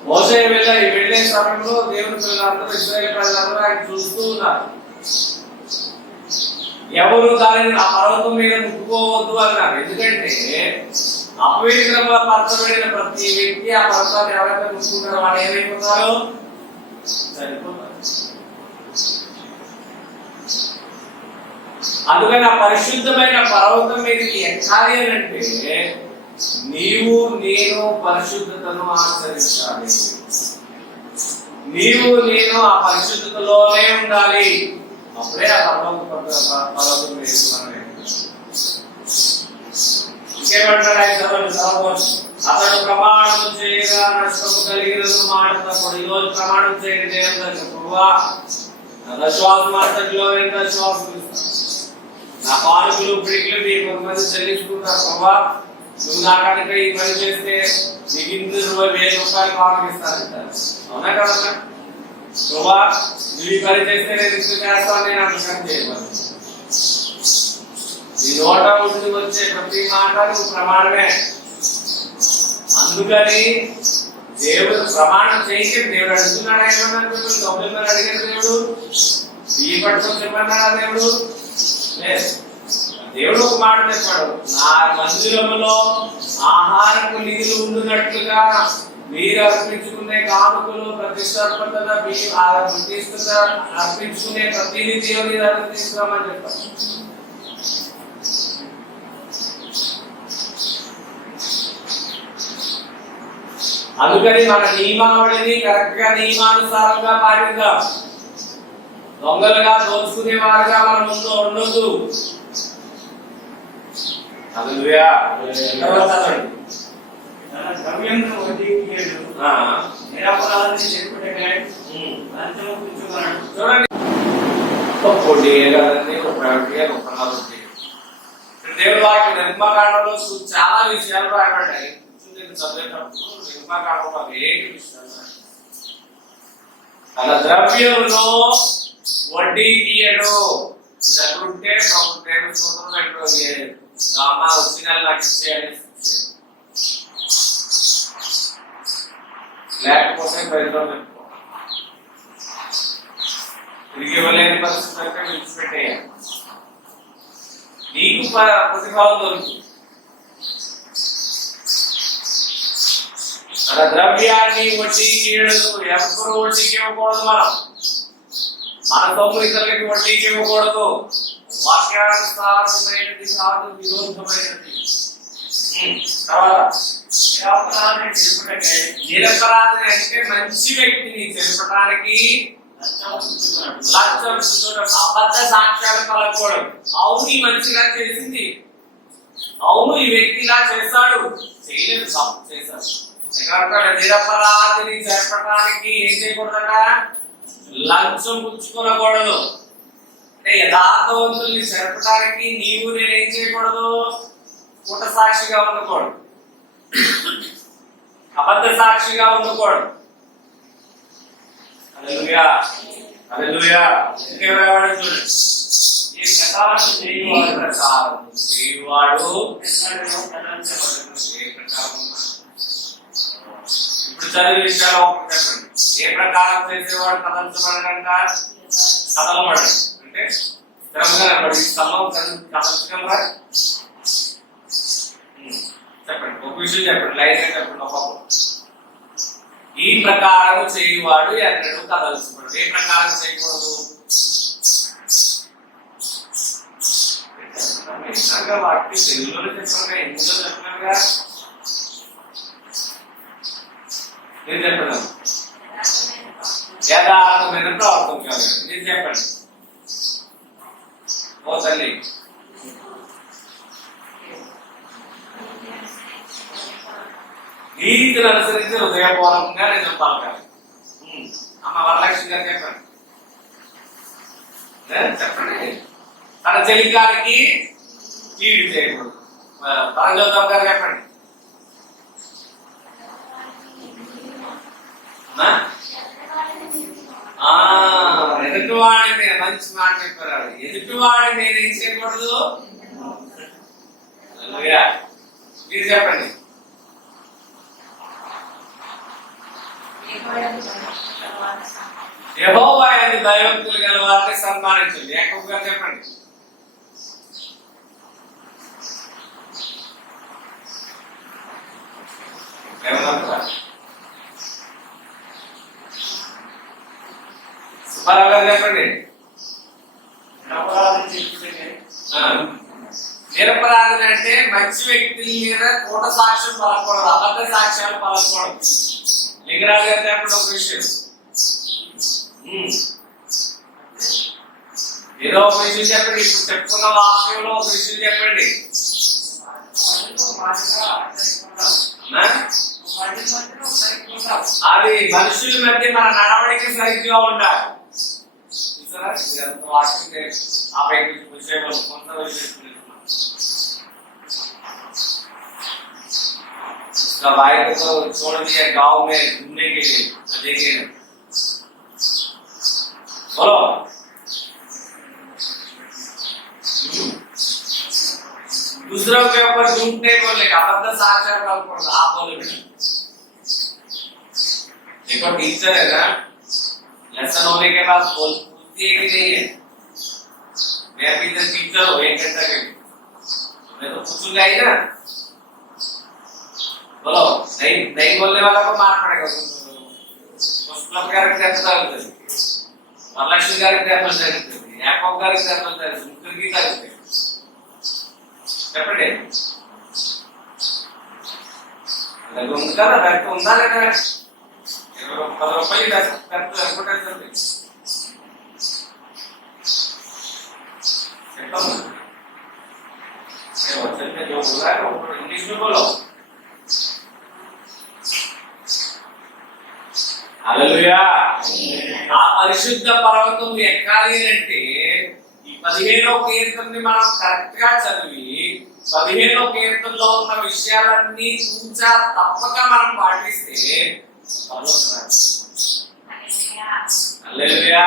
మోషే వెళ్ళే సమయంలో దేవుని పిల్లలందరూ, ఇశ్రాయేలు ప్రజలందరూ ఆయన చూస్తూ ఉన్నారు. ఎవరు దానిని ఆ పర్వతం మీద ముట్టుకోవద్దు అన్నారు. ఎందుకంటే అపవిత్రంగా పరచబడిన ప్రతి వ్యక్తి ఆ పర్వతాన్ని ఎవరైతే ముట్టుకుంటారో వాళ్ళు ఏమైపోతారో చనిపోతారు. అందుకని ఆ పరిశుద్ధమైన పర్వతం మీదకి ఎక్కాలి అని అంటే నీవు నేను పరిశుద్ధతను ఆచరించాలి. నీవు నేను ఆ పరిశుద్ధతలోనే ఉండాలి. అప్పుడే ఆ పర్వతం మీద ఇంకేమంటాడు ఆయన చదవచ్చు. అతడు ప్రమాణం చేయగా నష్టము కలిగినను మాట తప్పుడు. ఈరోజు ప్రమాణం చేయడం దేవుడు ప్రభువా నా దశవాసం అంతటిలో ఎంత శ్వాసం నా పాలకులు పిడికిలు మీ కొంతమంది చెల్లించుకుంటారు ప్రభా. నువ్వు నా కనుక ఈ పని చేస్తే నీకు 20,000 రూపాయలు ఆరోగిస్తానంటారు. అవునా కదా ప్రభా? నువ్వు ఈ పని చేస్తే నేను ఇంత చేస్తాను, నేను అంతకని చేయమని. నీ నోట ఉండి వచ్చే ప్రతి మాట నువ్వు ప్రమాణమే. అందుకని దేవుడు ప్రమాణం చేయక దేవుడు అడుగుతున్నాడు. ఆయన డబ్బులు అడిగాడు దేవుడు, ఈ పట్టుకొని చెప్పన్నాడా దేవుడు? లేదు. దేవుడు ఒక మాట చెప్పాడు, నా మందిరములో ఆహారపు నిధులు ఉండునట్లుగా మీరు అర్పించుకునే కానుకలు అర్పించుకునే ప్రతిని దేవుని దగ్గర తీసుకురామని చెప్పారు. అందుకని మన నియమావళిని కరెక్ట్ గా నియమానుసారంగా పాటిద్దాం. దొంగలుగా దోచుకునే వారుగా మన ముందు ఉండొద్దు. హల్లెలూయా. ద్రవ్యంలో వడ్డీకి ఇయ్యడు, నిరపరాధిని చెప్పుటకై లంచము పుచ్చుకొనడు. చూడండి, ఒక్కొక్కటి ఏదండి ఒక్కటి దేవుడి వాక్యం నిర్మాకాండంలో చాలా విషయాలు రాయబడ్డాయి. చదివేటప్పుడు నిర్మాకాండంలో అనేక విషయాలు తన ద్రవ్యంలో వడ్డీ తీయడు. దగ్గరుంటే ప్రేమ సూత్రం పెట్టుకోలేదు. రామా వచ్చిన నాకు ఇచ్చేయాలి, లేకపోతే ప్రయత్నం పెట్టుకో. తిరిగి ఇవ్వలేని పరిస్థితి అయితే విడిచిపెట్టేయాలి. నీకు ప్రతిభావం దొరుకుతుంది. తన ద్రవ్యాన్ని వడ్డీకి ఇవ్వడు. ఎవరు వడ్డీకి ఇవ్వకూడదు. మన సొమ్ము ఇతరులకి వడ్డీకి ఇవ్వకూడదు. వాక్యానుసారమైనది కాదు, విరోధమైనది. తర్వాత నిరపరాధి అంటే మంచి వ్యక్తిని తెలుపడానికి అబద్ధ సాక్ష్యాలు కలగకూడదు. అవును ఈ మనిషిలా చేసింది, అవును ఈ వ్యక్తి ఇలా చేస్తాడు, చేయలేదు, తప్పు చేశాడు. నిరపరాధిని జరపడానికి ఏం చేయకూడదట? లంచం పుచ్చుకోకూడదు. అంటే యథార్థవంతుల్ని జరపడానికి నీవు నేనేం చేయకూడదు? కూట సాక్షిగా ఉండకూడదు, అబద్ధ సాక్షిగా ఉండకూడదు. హల్లెలూయా, హల్లెలూయా. ఇంకెవరెవరు చూడండి. ఈ ప్రకారం చేయువాడు ఇప్పుడు చదివే విషయాలు ఒకటి చెప్పండి. ఏ ప్రకారం చేసేవాడు కదల్చబడకంట? కదలబడు అంటే స్థిరంగా స్తంభం కదల్చగలరా? చెప్పండి, ఒక విషయం చెప్పండి, లైన్ చెప్పండి. ఒక్కొక్క ఈ ప్రకారం చేయువాడు ఎన్నడూ కదల్చబడు. ఏ ప్రకారం చేయకూడదు? వాటి తెలుగులో చెప్పండి, ఎందులో చెప్పినగా నేను చెప్పను. యథార్థమైన ప్రవర్తన కాదు. నేను చెప్పండి. ఓ తల్లి, నీతిని అనుసరించి హృదయపూర్వకంగా నేను పలకాలి. అమ్మ వరలక్ష్మి గారు చెప్పండి. చెప్పండి. తన చెలికారికి కీడు చేయకూడదు. పరంజ్యోతం గారు చెప్పండి. ఎదుటివాడిని మంచి మాట చెప్పారు. ఎదుటివాడిని నేనేం చేయకూడదు? మీరు చెప్పండి. యెహోవా యందు భయభక్తులు గల వారిని సన్మానించండి. యాకోబు గారు చెప్పండి. సుబ్బారావు గారు చెప్పండి. నిరపరాధి అంటే మంచి వ్యక్తుల మీద కూట సాక్ష్యం పలకూడదు, అబద్ధ సాక్ష్యాలు పలకూడదు. లింగరాజు గారు చెప్పండి ఒక విషయం. ఏదో ఒక విషయం చెప్పండి. ఇప్పుడు చెప్పుకున్న వాక్యంలో ఒక విషయం చెప్పండి. అది మనుషుల మధ్య మన నడవడికి సరిగ్గా ఉండాలి. చూసారా ఎంత వాక్యం ఆ పైకి విషయం కొంత విషయం भाई को छोड़ दिया गांव में घूमने के लिए देखिए बोलो दूसरों के ऊपर झूठ नहीं बोलेगा अबद्ध साक्षर का ऊपर आप बोले देखो टीचर है ना लेसन होने के बाद बोलती है कि नहीं है मैं अभी तक टीचर हूँ 1 घंटा के मैं तो पूछूंगा ही ना बोलो नहीं बोलने वाला को मार पड़ेगा पुष्पम गाరికి చెప్తారు వరలక్ష్మి గారికి చెప్తారు యాకోబ్ గారికి చెప్తారు ముగ్గురికి చెప్తారు చెప్పండి అలాగే ఉంది కదా బ్యాక్ ఉందా లేదా 10 రూపాయలు పెడతారు అనుకుంటారు చెప్పండి जो बोला है वो इंग्लिश में बोलो హల్లెలూయా. ఆ పరిశుద్ధ పర్వతం ఎక్కాలి అంటే ఈ 15వ కీర్తనని మనం కరెక్ట్ గా చదివి 15వ కీర్తనలో ఉన్న విషయాలన్నీ తూచా తప్పక మనం పాటిస్తే హల్లెలూయా హల్లెలూయా.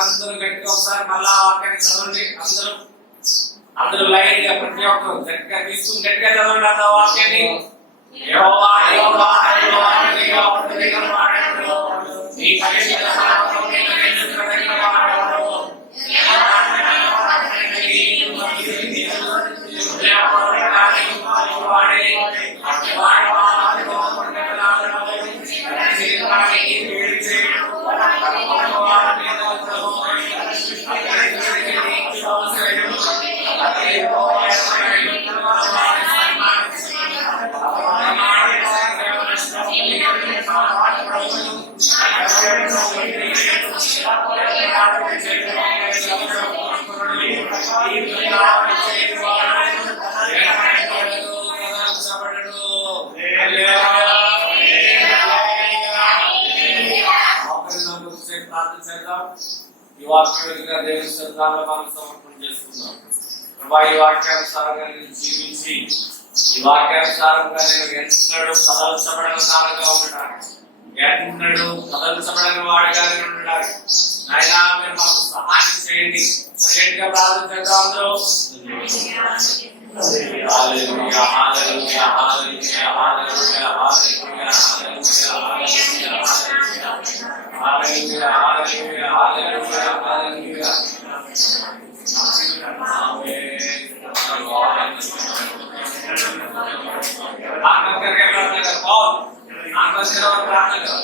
అందరూ గట్టిగా ఒకసారి మళ్ళా వాక్యాన్ని చదవండి. అందరూ లైన్ గా ప్రతి ఒక్కరు గట్టిగా తీసుకుని గట్టిగా చదవండి అంత వాక్యాన్ని. యెహోవా యెహోవా యెహోవా యెహోవా మాట్లాడు నీ పరిశుద్ధ పర్వతంపై నేను ప్రకటింపబడను. ఈ వాక్యాలుగా దేవుని శ్రద్ధలో మనం సమర్పణ చేసుకుందాం. ప్రభా ఈ వాక్యానుసారంగా నేను జీవించి ఈ వాక్యానుసారంగా నేను ఎన్నడూ కదల్చబడిన కాలంగా ఉండడానికి ఎన్నడూ కదల్చబడిన వాడిగా నేను ఉండడానికి నాయనా మీరు మాకు సహాయం చేయండి. గట్టిగా ప్రార్థన చేద్దాం అందరూ. హల్లెలూయా హల్లెలూయా హల్లెలూయా హల్లెలూయా హల్లెలూయా హల్లెలూయా హల్లెలూయా హల్లెలూయా హల్లెలూయా. आनंद करके प्रार्थना कर कौन आनंद करो और प्रार्थना करो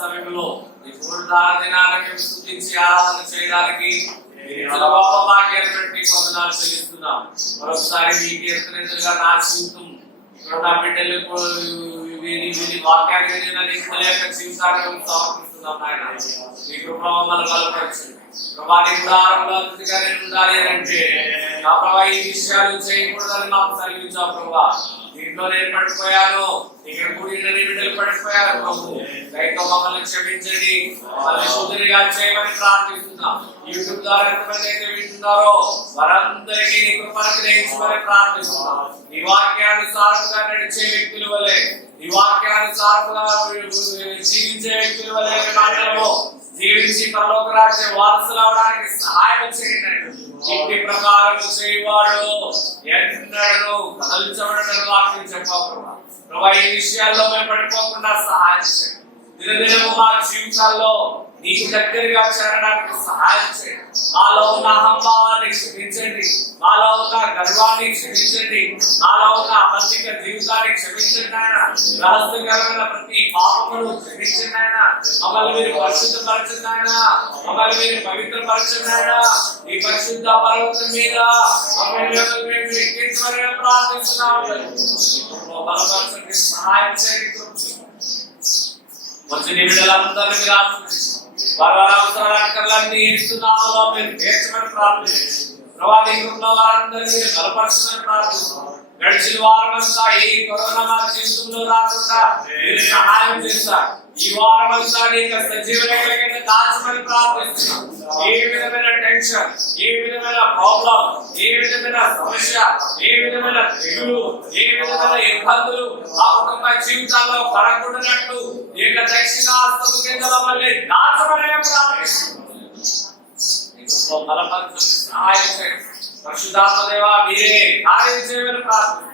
సమయంలో దినానికి స్తుతించి ఆరాధన చేయడానికి చెల్లిస్తున్నాం. మరొకసారి మీ కీర్తనగా నా జీవితం ఇక్కడ నా బిడ్డలకు వాక్యాన్ని జీవితాన్ని సమర్పిస్తున్నాం. నాయన మీ కృపను బలపరచండి. ప్రభాని గుడారంలో అతిథిగా నేను ఉండాలి అంటే నా ప్రభా ఈ విషయాలు చేయకూడదని మాకు కలిగించావు. ప్రభా దీంట్లో నేను పడిపోయాను ఇక్కడ కూడిన బిడ్డలు పడిపోయారు ప్రభు. దయతో మమ్మల్ని క్షమించండి, మమ్మల్ని శుద్ధిగా చేయమని ప్రార్థిస్తున్నాం. యూట్యూబ్ ద్వారా ఎంతమంది అయితే వింటున్నారో వారందరికీ నీ కృపను గ్రహించమని ప్రార్థిస్తున్నాం. నీ వాక్యానుసారంగా నడిచే వ్యక్తుల వలె, నీ వాక్యానుసారంగా జీవించే వ్యక్తుల వలె మాటలో జీవించి పరలోక రాజ్య వారసులు అవడానికి సహాయం చేయండి. ఇంటి ప్రకారం చేయవాడు ఎన్నడూ కదల్చబడని వాక్యం చెప్పావు ప్రభా. ఈ విషయాల్లో మేము పడిపోకుండా సహాయం చేయండి. దినదినము మా జీవితాల్లో నీకు దగ్గరగా చేరడానికి సహాయం చేయండి. మాలో ఉన్న అహంభావాన్ని క్షమించండి, మాలో ఉన్న గర్వాన్ని క్షమించండి, మాలో ఉన్న అబద్ధిక జీవితాన్ని క్షమించండి ఆయన. రహస్యకరమైన ప్రతి పాపమును క్షమించండి ఆయన. మమ్మల్ని మీరు పరిశుద్ధపరచండి ఆయన, మమ్మల్ని మీరు పవిత్రపరచండి ఆయన. ఈ పరిశుద్ధ పర్వతం మీద మమ్మల్ని మేము ఎక్కించమని ప్రార్థిస్తున్నాము. బలపరచండి, సహాయం చేయండి. వచ్చి నీ బిడ్డలందరినీ మీరు ఆశీర్వదించండి. వారి అవసరాలన్నీ ఇస్తున్నామో మీరు తీర్చమని ప్రార్థిస్తున్నాం. ప్రభా నీ కృపలో వారందరినీ మీరు బలపరచమని ప్రార్థిస్తున్నాం. గడిచిన వారమంతా ఈ కరోనా మా జీవితంలో రాకుండా మీరు సహాయం చేస్తారు. ఈ వారమంతా నీకు సజీవమైన దాచమని ప్రార్థిస్తున్నాం. ఏ విధమైన టెన్షన్, ఏ విధమైన ప్రాబ్లం, ఏ విధమైన సమస్య, ఏ విధమైన తెగులు, ఏ విధమైన ఇబ్బందులు ఆ కుటుంబ జీవితాల్లో పడకూడనట్లు ఏక దక్షిణాస్తము కింద మమ్మల్ని దాచమని ప్రార్థిస్తున్నాం. సహాయం చేయండి. పరిశుద్ధాత్మ దేవా మీరే కార్యం చేయమని ప్రార్థిస్తున్నాం.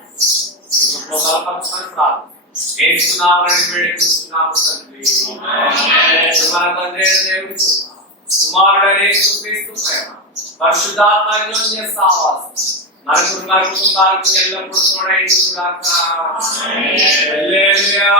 కుమారుడనే యేసుక్రీస్తు ప్రేమ, పరిశుద్ధాత్మ అన్యోన్య సహవాసం నలుగురు మన కుటుంబాలకు ఎల్లప్పుడూ తోడైండును గాక. హల్లెలూయా.